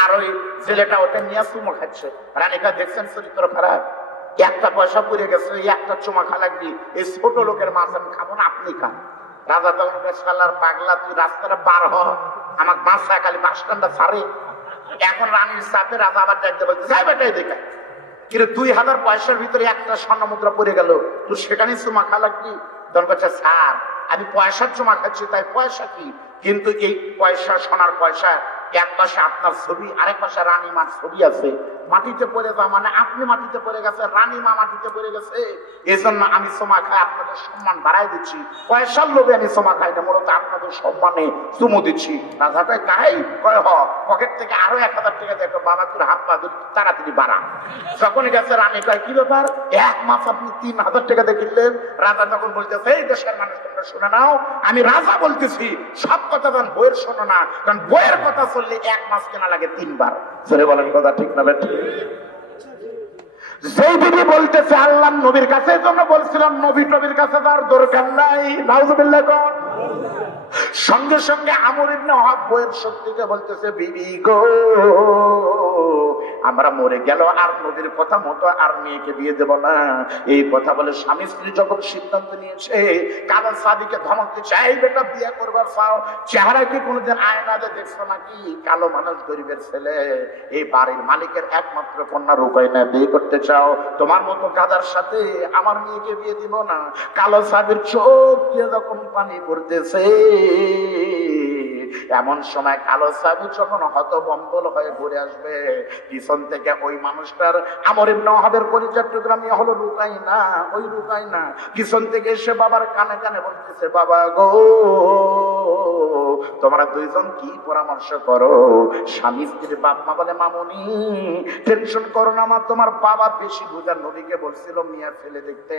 আর ওই ছেলেটা ওটা নিয়ে চুমো খাচ্ছে। রানীকা দেখছেন চরিত্র খারাপ, একটা পয়সা পড়ে গেছে, একটা চুমা খা লাগবি, এই ছোট লোকের মাছ আমি খাবো না, আপনি খান। রাজা তখন শালার পাগলা, তুই রাস্তাটা পার হ, আমার বাঁচা খালি বাস স্ট্যান্ডটা ছাড়ে। এখন রানীর চাপে রাজা আবার দেখতে বলতে যাই বেটাই দেখা, কিন্তু 2000 পয়সার ভিতরে একটা স্বর্ণ মুদ্রা পড়ে গেল, তুই সেখানে চুমা খা লাগবি। তখন বলছে স্যার আমি পয়সার চুমা খাচ্ছি, তাই পয়সা কি? কিন্তু এই পয়সা, সোনার পয়সা, এক পাশে আপনার ছবি, আরেক পাশে রানীমার ছবি আছে। মাটিতে পড়ে যাওয়া মানে আপনি মাটিতে পড়ে গেছে, রানীমা মাটিতে পড়ে গেছে। এই জন্য আমি চুমা খাই, আপনাদের সম্মান বাড়াই দিচ্ছি। পয়সার লোভে আমি চুমা খাই না, মূলত আপনাদের সম্মানে চুমু দিচ্ছি। রাজাটাই গাই কয় হ, পকেট থেকে আরো 1000 টাকা দেখো, বাবা তোর হাত পা তাড়াতাড়ি বাড়া। যখন গেছে রানী কয় কি ব্যাপার, এক মাস আপনি 3000 টাকা দিয়ে কিনলেন? রাজা তখন বলতেছে এই দেশের মানুষ তোমরা শুনে নাও, আমি রাজা বলতেছি, সব কথা যেন বইয়ের শোনো না, কারণ বইয়ের কথা চললে 1 মাস কেনা লাগে 3 বার। জোরে বলেন কথা ঠিক না বেঠিক? যেই দিদি বলতেছে আল্লাহ নবীর কাছে, জন্য বলছিলাম নবী টবির কাছে তার দরকার নাই। নাউজুবিল্লাহ কর। সঙ্গে সঙ্গে আমর ইবনে ওয়াহাব বইয়ের শক্তিকে বলতেছে বিবি গো, আমরা মরে গেল আর নবীর কথা মতো আর মেয়েকে বিয়ে দেব না। এই কথা বলে স্বামী স্ত্রী যখন সিদ্ধান্ত নিয়েছে, কালো সাদিকে ধমক দিচ্ছে এই বেটা বিয়ে করবার চাও, চেহারা কি কোনোদিন আয়নাতে দেখছো নাকি? কালো মানুষ গরিবের ছেলে, এই বাড়ির মালিকের একমাত্র কন্যা রুকাইনা বিয়ে করতে চাও? তোমার মতো গাদার সাথে আমার মেয়েকে বিয়ে দিব না। কালো সাদির চোখ দিয়ে যখন পানি পড়তেছে, এমন সময় কালো সাবি যখন হতবম্বল হয়ে ঘুরে আসবে, পিছন থেকে ওই মানুষটার, আমর ইবনে ওয়াহাবের পরিচয় টুকরামি হলো রুকাইনা, ওই রুকাইনা পিছন থেকে এসে বাবার কানে কানে বলতেছে বাবা গো, তোমরা দুইজন কি পরামর্শ করো? স্বামী স্ত্রীর বাপ মা বলে, মামুনি টেনশন করো না মা, তোমার বাবা বেশি বুঝার নবীকে বলছিল মিয়া ছেলে দেখতে,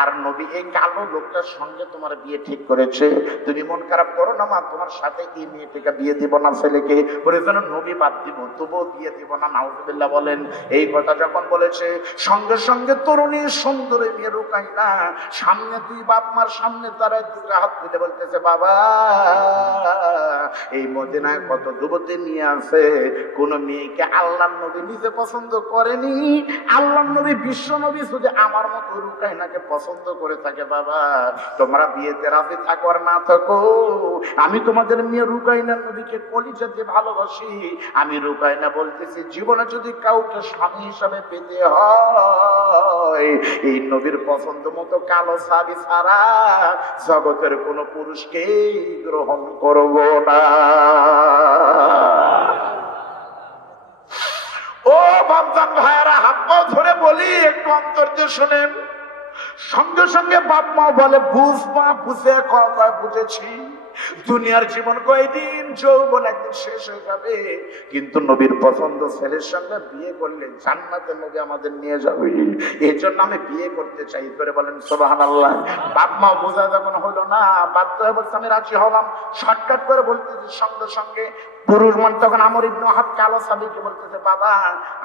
আর নবী এই কালো লোকটার সঙ্গে তোমার বিয়ে ঠিক করেছে, তুমি মন খারাপ করো না মা, তোমার সাথে এই মেয়েটাকে বিয়ে দিব না, ছেলেকে বলে যেন নবী বাদ দিব, তবুও বিয়ে দিব না। নাউজুবিল্লাহ বলেন। এই কথা যখন বলেছে সঙ্গে সঙ্গে তরুণী সুন্দরী মেয়ে রুকাইনা সামনে দুই বাপ মার সামনে তারা দুটো হাত তুলে বলতেছে, বাবা এই মদিনায় কত যুবতী নিয়ে আছে, কোন মেয়েকে আল্লাহর নবী নিজে পছন্দ করেনি, আল্লাহর নবী বিশ্ব নবী শুধু আমার মতো রুকাইনাকে পছন্দ করে থাকে, বাবা তোমরা বিয়েতে রাজি থাকো আর না থাকো, আমি তোমাদের মেয়ে রুকাইনা নবীকে কলিজা দিয়ে ভালোবাসি। আমি রুকাইনা বলতেছি, জীবনে যদি কাউকে স্বামী হিসাবে পেতে হয় এই নবীর পছন্দ মতো কালো সাবি ছাড়া জগতের কোন পুরুষকে গ্রহণ করব না। ও বাপজান ভাইয়েরা, হাত পা ধরে বলি একটু অন্তর দিয়ে শোনেন। সঙ্গে সঙ্গে বাপ মা বলে, বুঝ মা, বুঝে কয় বুঝেছি, দুনিয়ার জীবন কয়দিন, যৌবন একদিন শেষ হয়ে যাবে, কিন্তু নবীর পছন্দ ছেলের সঙ্গে বিয়ে করলে জান্নাতে নবী আমাদের নিয়ে যাবে, এই জন্য আমি বিয়ে করতে চাই করে বলেন সুবহানাল্লাহ। বাপ মা বোঝা যখন হলো না, বাধ্য হয়ে বলছে আমি রাজি হলাম। শর্টকাট করে বলতেছে সঙ্গে সঙ্গে পুরুষ মান তখন আমর ইবনে ওয়াহাব কালো সাবিকে বলতেছে, বাবা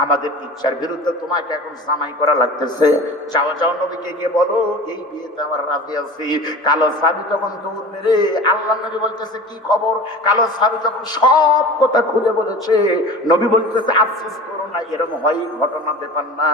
আমাদের ইচ্ছার বিরুদ্ধে তোমাকে এখন জামাই করা লাগতেছে, যাও যাও নবীকে গিয়ে বলো এই বিয়েতে আমার রাজি আছি। কালো সাবি তখন দৌড় মেরে আল্লাহ নবী বলতেছে কি খবর? কালো সাবি যখন সব কথা খুলে বলেছে, নবী বলতেছে আফসোস করো না, এরকম হয় ঘটনা ব্যাপার না,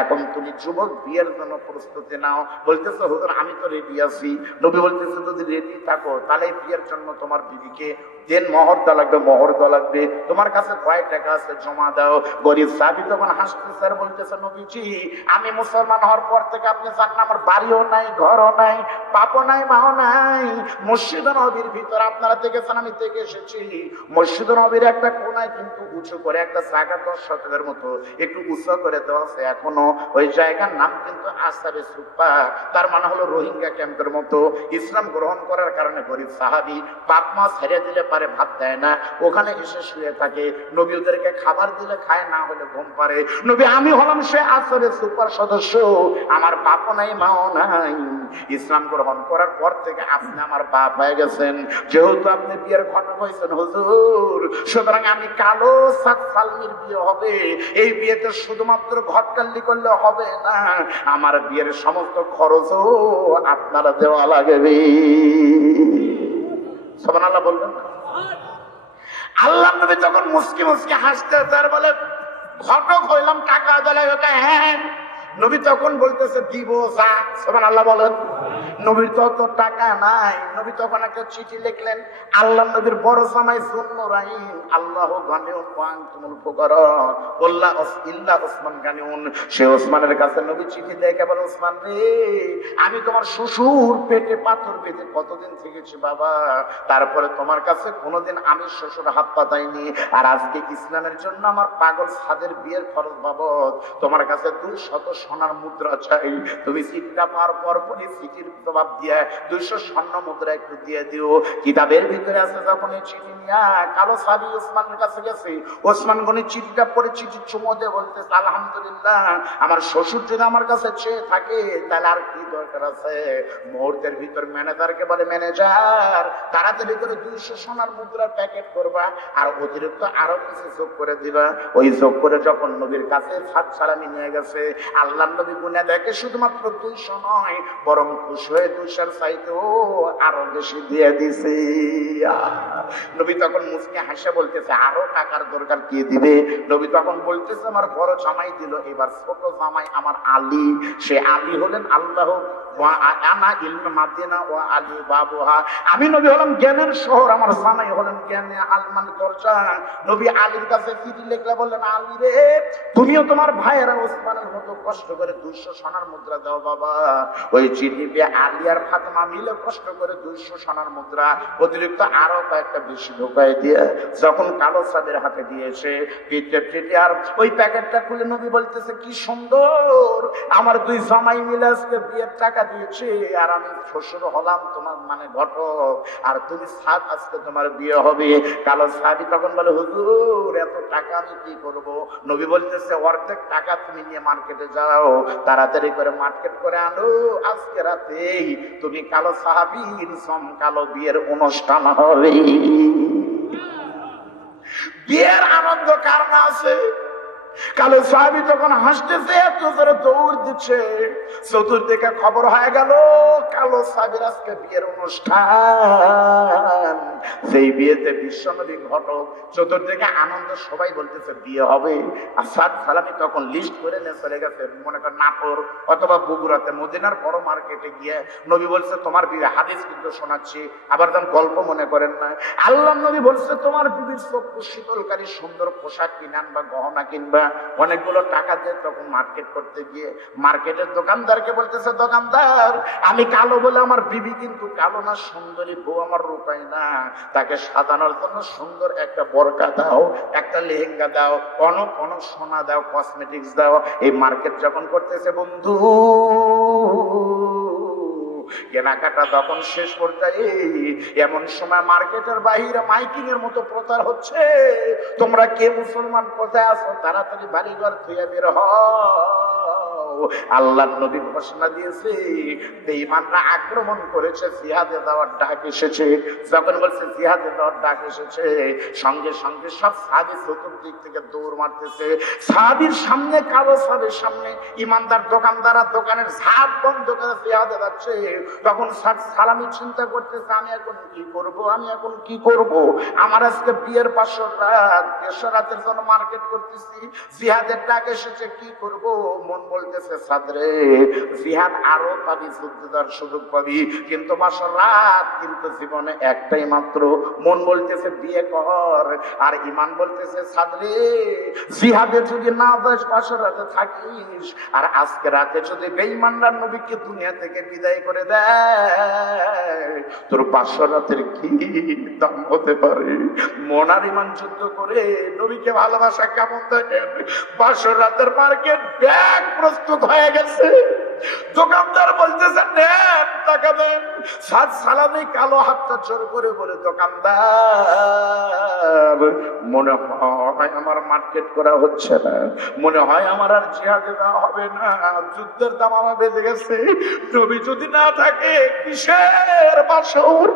এখন তুমি যুবক বিয়ের জন্য প্রস্তুতি নাও। বলতেছে হুজুর আমি তো রেডি আছি। নবী বলতেছে যদি রেডি থাকো তাহলে বিয়ের জন্য তোমার বিবিকে দেন মোহর দেওয়া লাগবে, মোহর দেওয়া লাগবে, তোমার কাছে কয় টাকা আছে জমা দাও। গরিব সাহাবী তখন হাসতেছে আর বলতেছে, নবীজি আমি মুসলমান হওয়ার পর থেকে আপনি জানেন আমার বাড়িও নাই, ঘরও নাই, বাপও নাই, মাও নাই, মসজিদ নবীর ভিতর আপনারা দেখেছেন আমি দেখে এসেছি, মসজিদ নবীর একটা কোনায় কিন্তু উঁচু করে একটা জায়গা 10 শতকের মতো একটু উঁচু করে দেওয়া আছে, এখনো ওই জায়গার নাম কিন্তু আসারে সুপ্পা, তার মানে হলো রোহিঙ্গা ক্যাম্পের মতো। ইসলাম গ্রহণ করার কারণে গরিব সাহাবী বাপ মা ছেড়ে দিলে পারে ভাত দেয় না, ওখানে এসে শুয়ে থাকে, নবী ওদেরকে খাবার দিলে খায়, না হলে ঘুম পারে। নবী আমি হলাম সে আসরে সুপার সদস্য, আমার বাপও নাই, মাও নাই, ইসলাম গ্রহণ করার পর থেকে আপনি আমার বাপ হয়ে গেছেন, যেহেতু আপনি বিয়ের ঘটক হয়েছেন হুজুর, সুতরাং আমি কালো সালমির বিয়ে হবে, এই বিয়েতে শুধুমাত্র ঘটকাল্লি করলে হবে না, আমার বিয়ের সমস্ত খরচও আপনারা দেওয়া লাগবে। সুবহানাল্লাহ বলবেন না? আল্লাহ নবী তখন মুস্কি মুস্কি হাসতে তার বলে, ঘটক হইলাম টাকা দলে, হ্যাঁ। নবী তখন বলতেছে দিব যা। সুবহানাল্লাহ বলেন। নবীর তো টাকা নাই, নবী তখন একটা চিঠি লিখলেন, আল্লাহ নবীর বড় জামাই যুন্নুরাইন, আল্লাহু গানিউন ওয়া আনতুমুল ফুকারা ওয়াল্লাহ ইল্লা উসমান গানিউন। সে ওসমানের কাছে নবী চিঠি দেখে বলে, ওসমান রে আমি তোমার শ্বশুর পেটে পাথর বেঁধে কতদিন থেকেছি বাবা, তারপরে তোমার কাছে কোনোদিন আমি শ্বশুর হাত পাতাইনি, আর আজকে ইসলামের জন্য আমার পাগল সাদের বিয়ের খরচ বাবদ তোমার কাছে 200 সোনার মুদ্রা চাই। তুমি চিঠিটা পাওয়ার পরপরই চিঠির জবাব দিয়ে 200 স্বর্ণ মুদ্রা একটু দিয়ে দিও। কিতাবের ভিতরে আছে যখন এই চিঠি নিয়ে কালো সাহাবী ওসমানের কাছে গেছে, ওসমান গনি চিঠিটা পড়ে চিঠি চুমো দিয়ে বলতেছে, আলহামদুলিল্লাহ আমার শ্বশুর যদি আমার কাছে চেয়ে থাকে তাহলে আর কি দরকার আছে। মুহূর্তের ভিতর ম্যানেজারকে বলে, ম্যানেজার তাড়াতাড়ি করে 200 সোনার মুদ্রার প্যাকেট করবা, আর অতিরিক্ত আরো কিছু যোগ করে দিবা। ওই যোগ করে যখন নবীর কাছে সাত সালামি নিয়ে গেছে, আল্লাহ নবী গুনে দেখে শুধুমাত্র 200 নয়, বরং খুশি হয়ে 200 চাইতেও আরো বেশি দিয়ে দিছে। নবী তখন মুসকে হাসে বলতেছে, আরো টাকার দরকার কে দিবে? নবী তখন বলতেছে, আমার বড় জামাই দিল, এবার ছোট জামাই আমার আলী, সে আলী হলেন আল্লাহ আনা ইলমে মাদিনা ওয়া আলী বাবুহা, আমি নবী হলাম জ্ঞানের শহর, আমার জামাই হলেন জ্ঞানে আলমান দরজা। নবী আলীর কাছে চিঠি লিখলে বললেন, আলী রে তুমিও তোমার ভাইয়েরা ওসমানের মতো কষ্ট করে 200 সোনার মুদ্রা দাও বাবা। ওই চিঠি পেয়ে আলী আর ফাতেমা মিলে কষ্ট করে 200 সোনার মুদ্রা অতিরিক্ত আরো কয়েকটা বেশি ঢোকায় দিয়ে যখন কালো সাদের হাতে দিয়েছে চিঠি আর ওই প্যাকেটটা খুলে নবী বলতেছে, কি সুন্দর আমার দুই জামাই মিলে আজকে বিয়ের টাকা দিয়েছে, আর আমি শ্বশুর হলাম তোমার মানে ঘটক, আর তুমি সাত আজকে তোমার বিয়ে হবে। কালো সাহাবী তখন বলে, হুজুর এত টাকা আমি কি করব? নবী বলতেছে, অর্ধেক টাকা তুমি নিয়ে মার্কেটে যাও, তাড়াতাড়ি করে মার্কেট করে আনো, আজকে রাতেই তুমি কালো সাহাবীর কালো বিয়ের অনুষ্ঠান হবে। বিয়ের আনন্দ কার না আছে? কালো সাহাবী তখন হাসতেছে, এত জোরে দৌড় দিচ্ছে, চতুর্দিকে খবর হয়ে গেল কালো সাহাবীর আজকে বিয়ের অনুষ্ঠান। সেই বিয়েতে বিশ্বনবী ঘটক, চতুর্দিকে আনন্দ, সবাই বলতেছে বিয়ে হবে। আর সাদ সালামি তখন লিস্ট করে নিয়ে চলে গেছে, মনে কর নাটোর অথবা বগুড়াতে, মদিনার বড় মার্কেটে গিয়ে নবী বলছে তোমার বিয়ে, হাদিস কিন্তু শোনাচ্ছি, আবার যেন গল্প মনে করেন না। আল্লাহ নবী বলছে তোমার বিবির চক্ষু শীতলকারী সুন্দর পোশাক কিনান বা গহনা কিনবা, অনেকগুলো টাকা দিয়ে। তখন মার্কেট করতে গিয়ে মার্কেটের দোকানদারকে বলতেছে, দোকানদার আমি কালো বলে আমার বিবি কিন্তু কালো না, সুন্দরী বউ আমার রূপাই না, তাকে সাজানোর জন্য সুন্দর একটা বোরকা দাও, একটা লেহেঙ্গা দাও, অনেক অনেক সোনা দাও, কসমেটিক্স দাও। এই মার্কেট যখন করতেছে বন্ধু, কেনাকাটা যখন শেষ পর্যায়ে, এমন সময় মার্কেটের বাহিরে মাইকিং এর মতো প্রচার হচ্ছে, তোমরা কে মুসলমান কোথায় আছো, তাড়াতাড়ি বাড়িঘর থেকে বের হও। আল্লাহর নবী ঘোষণা দিয়েছে, বেঈমানরা আক্রমণ করেছে, জিহাদে যাওয়ার ডাক এসেছে। যখন বলছে জিহাদে যাওয়ার ডাক এসেছে, সঙ্গে সঙ্গে সব সাহাবী চতুর্দিক থেকে দৌড় মারতেছে। সাহাবীর সামনে, কালো সাহাবীর সামনে ইমানদার দোকানদাররা দোকানের ঝাঁপ বন্ধ করে জিহাদে যাচ্ছে। তখন সালামি চিন্তা করতেছে, আমি এখন কি করব, আমি এখন কি করব? আমার আজকে বিয়ের 500 রাত, 150 রাতের জন্য মার্কেট করতেছি, জিহাদের ডাক এসেছে, কি করব? মন বলতেছে, সাদরে জিহাদ আরো পাবি, যুদ্ধ দেওয়ার সুযোগ পাবি, কিন্তু 500 রাত কিন্তু জীবনে একটাই মাত্র। মন বলতেছে বিয়ে কর, আর ইমান বলতেছে সাদরে জিহাদে যদি না যাস, 500 রাতে থাকিস, আর আজকে রাতে যদি বেঈমানরা নবীকে দুনিয়া থেকে বিদায় করে দেয়, তোর 500 রাতের কি দাম হতে পারে? মন আর ইমান যুদ্ধ করে নবীকে ভালোবাসা কেমন দেখেন। 500 রাতের মার্কেট ব্যাগ প্রস্তুত হয়ে গেছে। দোকানদার বলতেছে নেন, টাকা দেন। সাদ সালামি কালো হাতটা জোর করে বলে, দোকানদার মনে হয় আমার মার্কেট করা হচ্ছে না, মনে হয় আমার আর জিহাদে দেওয়া হবে না, যুদ্ধের দাম আমার বেজে গেছে, নবী যদি না থাকে কিসের বাসর?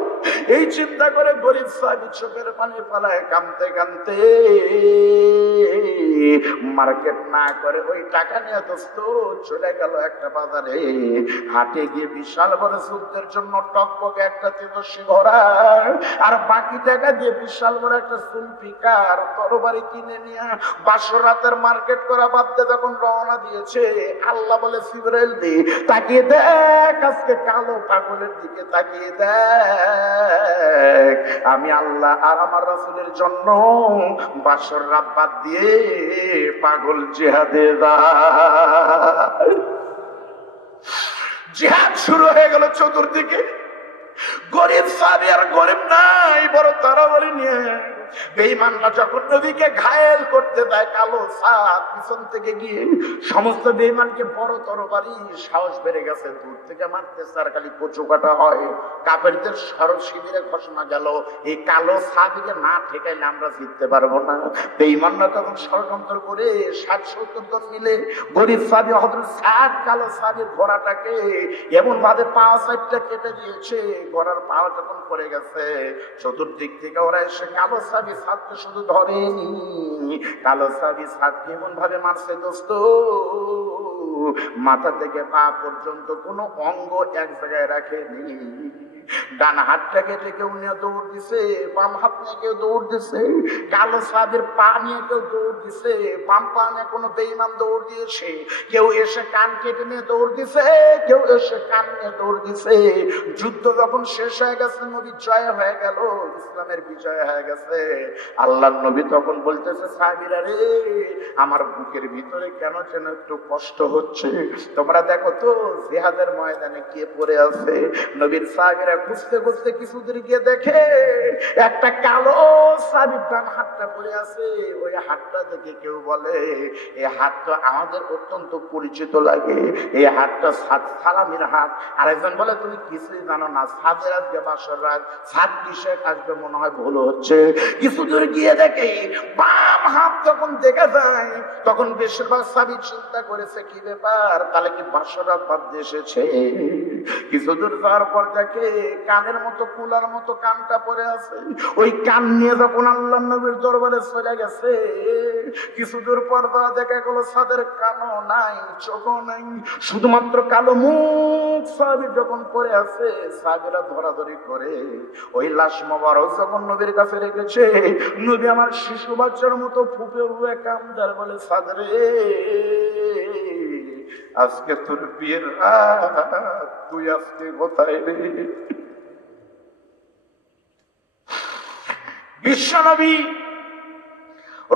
এই চিন্তা করে গরিব সাহাবী চোখের পানি ফেলায় কাঁদতে কাঁদতে মার্কেট না করে ওই টাকা নিয়ে দোস্ত চলে গেল একটা বাজারে। হাটে গিয়ে বিশাল বড় যুদ্ধের জন্য টকবকে একটা তেজস্বী ঘোড়া আর বাকি টাকা দিয়ে বিশাল বড় একটা সুলফিকার তরবারি কিনে নিয়ে 500 রাতের মার্কেট করা বাদ দিয়ে যখন রওনা দিয়েছে, আল্লাহ বলে জিবরাইল দি তাকিয়ে দেখ, আজকে কালো পাগলের দিকে তাকিয়ে দেখ, আমি আল্লাহ আর আমার রাসূলের জন্য 500 রাত বাদ দিয়ে পাগল জিহাদে যায়। জিহাদ শুরু হয়ে গেল চতুর্দিকে। গরিব সাহাবী আর গরিব নাই, বড় তরবারি নিয়ে বেঈমানরা যখন নবীকে ঘায়েল করতে দেয়, কালো সাদ পিছন থেকে গিয়ে সমস্ত বেঈমানকে বড় তরবারি, সাহস বেড়ে গেছে, দূর থেকে মারতেছে আর খালি কচু কাটা হয়। কাফেরদের শিবিরে ঘোষণা গেল, এই কালো সাহাবীকে না ঠেকাইলে আমরা জিততে পারবো না। বেঈমানরা তখন ষড়যন্ত্র করে 60-70 জন মিলে গরিব সাহাবী হযরত সাদ কালো সাহাবীর ঘোড়াটাকে এমন ভাবে পা সাইডটা কেটে দিয়েছে, ঘোড়ার পা যখন পড়ে গেছে, চতুর্দিক থেকে ওরা এসে কালো সাহাবী সাদকে শুধু ধরেনি, কালো সাহাবী সাদকে এমন ভাবে মারছে দোস্ত, মাথা থেকে পা পর্যন্ত কোনো অঙ্গ এক জায়গায় রাখেনি। ডান হাতটা কেটে কেউ নিয়ে দৌড় দিছে, বাম হাত নিয়ে কেউ দৌড় দিছে, কালো সাহাবীর পা নিয়ে কেউ দৌড় দিছে, বাম পা নিয়ে কোনো বেঈমান দৌড় দিয়েছে, কেউ এসে কান কেটে নিয়ে দৌড় দিছে, কেউ এসে কান নিয়ে দৌড় দিছে। যুদ্ধ যখন শেষ হয়ে গেছে, নবী জয় হয়ে গেল, ইসলামের বিজয় হয়ে গেছে, আল্লাহর নবী তখন বলতেছে, সাহাবীরা রে, আমার বুকের ভিতরে কেন যেন একটু কষ্ট হচ্ছে, তোমরা দেখো তো জিহাদের ময়দানে কে পড়ে আছে। নবীর সাহাবীরা রে খুঁজতে খুঁজতে কিছু দূর গিয়ে দেখে একটা কালো সাবির ডান হাতটা পড়ে আছে। ওই হাতটা দেখে কেউ বলে এই হাতটা আমাদের অত্যন্ত পরিচিত লাগে, এই হাতটা সালামির হাত। আরেকজন বলে তুমি কিছুই জানো না, সাদের আজকে বাসর রাত, সাত কিসের আসবে মনে হয় ভুল হচ্ছে। কিছু দূর গিয়ে দেখে বাম হাত যখন দেখা যায় তখন বেশিরভাগ সাবি চিন্তা করেছে কি ব্যাপার, তাহলে কি বাসর রাত বাদ এসেছে। কিছু দূর যাওয়ার পর দেখে কানের মতো কুলার মতো কানটা পড়ে আছে। ওই কান নিয়ে যখন আল্লাহ নবীর দরবারে চলে গেছে, কিছু দূর পর দেখা গেল সাদের কানও নাই, চোখও নাই, শুধুমাত্র কালো মুখ সাহাবী যখন পড়ে আছে। সাহাবীরা ধরাধরি করে ওই লাশ মোবারক যখন নবীর কাছে রেখেছে, নবী আমার শিশু বাচ্চার মতো ফুপে ফুপে কামদার বলে সাদরে আজকে তোর বিয়ের রাত, তুই আজকে কোথায় রে? বিশ্বনবী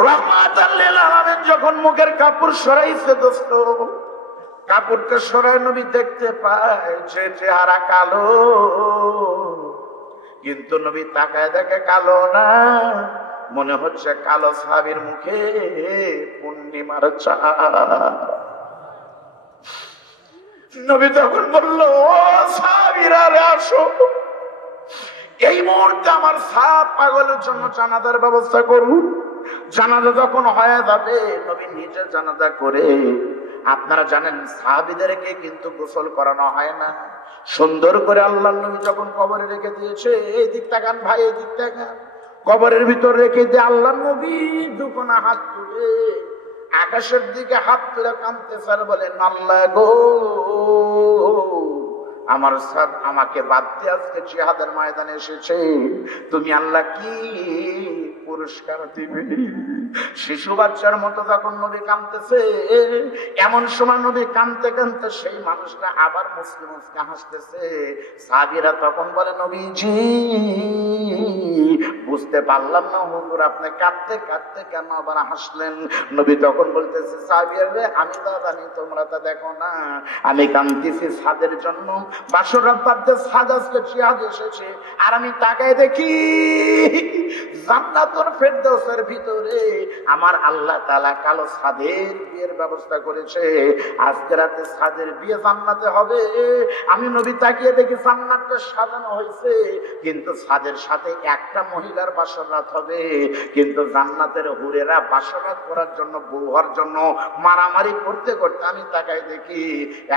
রাহমাতাল লিল আলামিন যখন মুখের কাপড় সরাইছে দোস্ত, কাপড়টা সরাই নবী দেখতে পায় যে চেহারা কালো, কিন্তু নবী তাকায় দেখে কালো না, মনে হচ্ছে কালো সাহাবীর মুখে পূর্ণিমার চাঁদ। নবী তখন বলল ও সাহাবীরা রে আসো, এই মুহূর্তে আমার সাহাব পাগলের জন্য জানাজার ব্যবস্থা করুন। জানাজা যখন হয়ে যাবে নবী নিজে জানাজা করে, আপনারা জানেন সাহাবীদেরকে কিন্তু গোসল করানো হয় না, সুন্দর করে আল্লাহ নবী যখন কবরে রেখে দিয়েছে, এই দিক তাকান ভাই, এই দিক তাকান, কবরের ভিতর রেখে দিয়ে আল্লাহ নবী দুখানা হাত তুলে আকাশের দিকে হাত তুলে কাঁদতেছে আর বলেন আল্লাহ গো, আমার সাথ আমাকে বাদ দিয়ে আজকে জিহাদের ময়দানে এসেছে, তুমি আল্লাহ কি পুরস্কার দিবে? শিশু বাচ্চার মতো যখন নবী কাঁদতেছে, এমন সময় নবী কাঁদতে কাঁদতে সেই মানুষটা আবার মুসকে মুসকে হাসতেছে। সাহাবীরা তখন বলে নবীজি বুঝতে পারলাম না হুজুর আপনি কাঁদতে কাঁদতে কেন আবার হাসলেন? নবী তখন বলতেছে সাহাবীরা রে আমি তা জানি তোমরা তা দেখো না, আমি কাঁদতেছি ছাদের জন্য, বাসর রাত বাদ দিয়ে ছাদ আজকে জিহাদ এসেছে, আর আমি তাকায় দেখি জান্নাতুল ফেরদাউসের ভিতরে আমার আল্লাহ তাআলা কালো ছাদের বিয়ের ব্যবস্থা করেছে। আজকে রাতে ছাদের বিয়ে জান্নাতে হবে। আমি নবী তাকিয়ে দেখি জান্নাতটা সাজানো হয়েছে, কিন্তু ছাদের সাথে একটা মহিলার বাসর রাত হবে, কিন্তু জান্নাতের হুরেরা বাসর রাত করার জন্য বউ হওয়ার জন্য মারামারি করতে করতে আমি তাকায় দেখি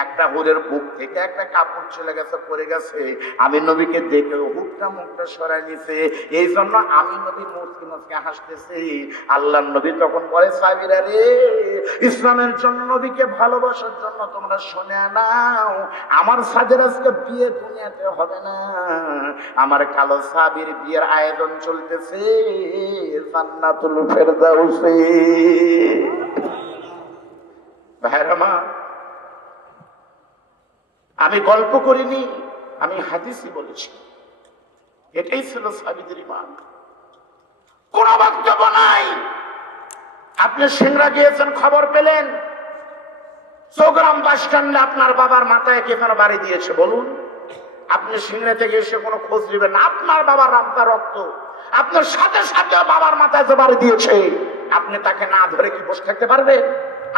একটা হুরের বুক থেকে একটা কাপড় চলে গেছে, পড়ে গেছে। আমি নবীকে দেখে হুকটা মুখটা সরাই নিছে, এই জন্য আমি নবী মুসকি মুসকি হাসতেছি। আল্লাহ নবী তখন বলে সাহাবীরা রে ইসলামের জন্য নবীকে ভালোবাসার জন্য তোমরা শুনে নাও, আমার ছাদের আজকে বিয়ে দুনিয়াতে হবে না, আমার কালো সাহাবীর বিয়ের আয়োজন চলতেছে জান্নাতুল ফেরদাউসে। ভাইরা মা, আমি গল্প করিনি, আমি হাদিসই বলেছি। এটাই ছিল সাহাবীদের ঈমান। কোন বক্তব্য নাই। আপনি সিংড়া গিয়েছেন, খবর পেলেন চৌগ্রাম বাস স্ট্যান্ডে আপনার বাবার মাথায় কে কেন বাড়ি দিয়েছে বলুন? আপনি সিংড়া থেকে এসে কোনো খোঁজ নেবেন না, আপনার বাবার রামতা রক্ত, আপনার সাথে সাথে বাবার মাথায় যে বাড়ি দিয়েছে, আপনি তাকে না ধরে কি বসে থাকতে পারবেন?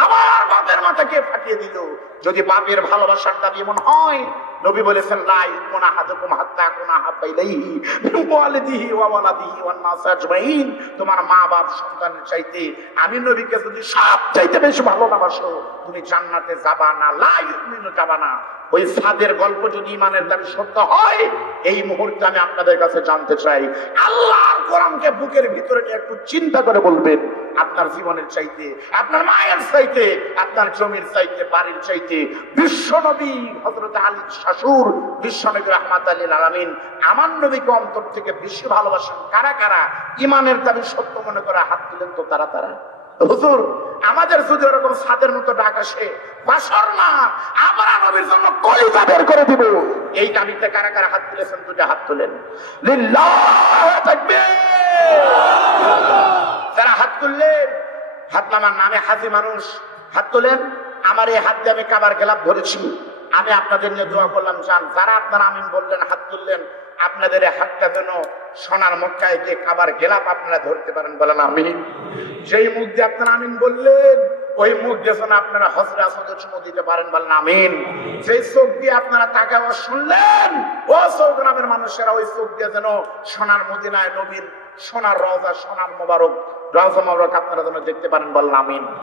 আমার বাপের মাথা কে ফাটিয়ে দিল? যদি বাপের ভালোবাসার দাবি এমন হয়, নবী বলেছেন লা ইউমিনু আহাদুকুম হাত্তা কুনা হাব্বা ইলাইহি মিন ওয়ালিদিহি ওয়া ওয়ালাদিহি ওয়ান নাস আজমাইন। তোমার মা বাপ সন্তানের চাইতে আমি নবীকে যদি সব চাইতে বেশি ভালোবাসো, তুমি জান্নাতে যাবা না, লা ইউমিনু যাবা না। ওই সাদের গল্প যদি ইমানের দাবি সত্য হয়, এই মুহূর্তে আমি আপনাদের কাছে জানতে চাই, আল্লাহর কোরআনকে বুকের ভিতরে নিয়ে একটু চিন্তা করে বলবেন, আপনার জীবনের চাইতে, আপনার মায়ের চাইতে, আপনার জমির চাইতে, বাড়ির চাইতে বিশ্বনবী হযরত আলীর শ্বশুর বিশ্বনবী রাহমাতুল লিল আলামিন আমার নবীকে অন্তর থেকে বেশি ভালোবাসেন কারা কারা? ইমানের দাবি সত্য মনে করে হাত তুলেন তো তারা তারা। হুজুর আমাদের যদি ওরকম ছাদের মতো ডাক আসে, বাসর না আমরা নবীর জন্য কলিজা বের করে দিব, এই দাবিতে কারা কারা হাত তুলেছেন দুটো হাত তুলেন। লিল্লাহু তাকবীর। যারা হাত তুললেন, হাত নামান, নামে হাজি মানুষ হাত তোলেন। আমার এই হাত দিয়ে আমি কাবার গেলাপ ধরেছি, আমি আপনাদের নিয়ে দোয়া করলাম। চান যারা আপনারা আমিন বললেন, হাত তুললেন, আপনাদের এই হাতটা যেন সোনার মক্কায় গিয়ে কাবার গেলাপ আপনারা ধরতে পারেন, বলেন আমিন। যেই মুখ দিয়ে আপনারা আমিন বললেন, ওই মুখ দিয়ে যেন আপনারা হজরে আসওয়াদে চুমু দিতে পারেন, বলেন আমিন। যেই চোখ দিয়ে আপনারা তাকে আওয়াজ শুনলেন, ও সৌদি আরবের মানুষেরা ওই চোখ দিয়ে যেন সোনার মদিনায় নবীর সোনার রওজা, সোনার মোবারক রওজা মোবারক আপনারা যেন দেখতে পারেন, বলেন আমিন।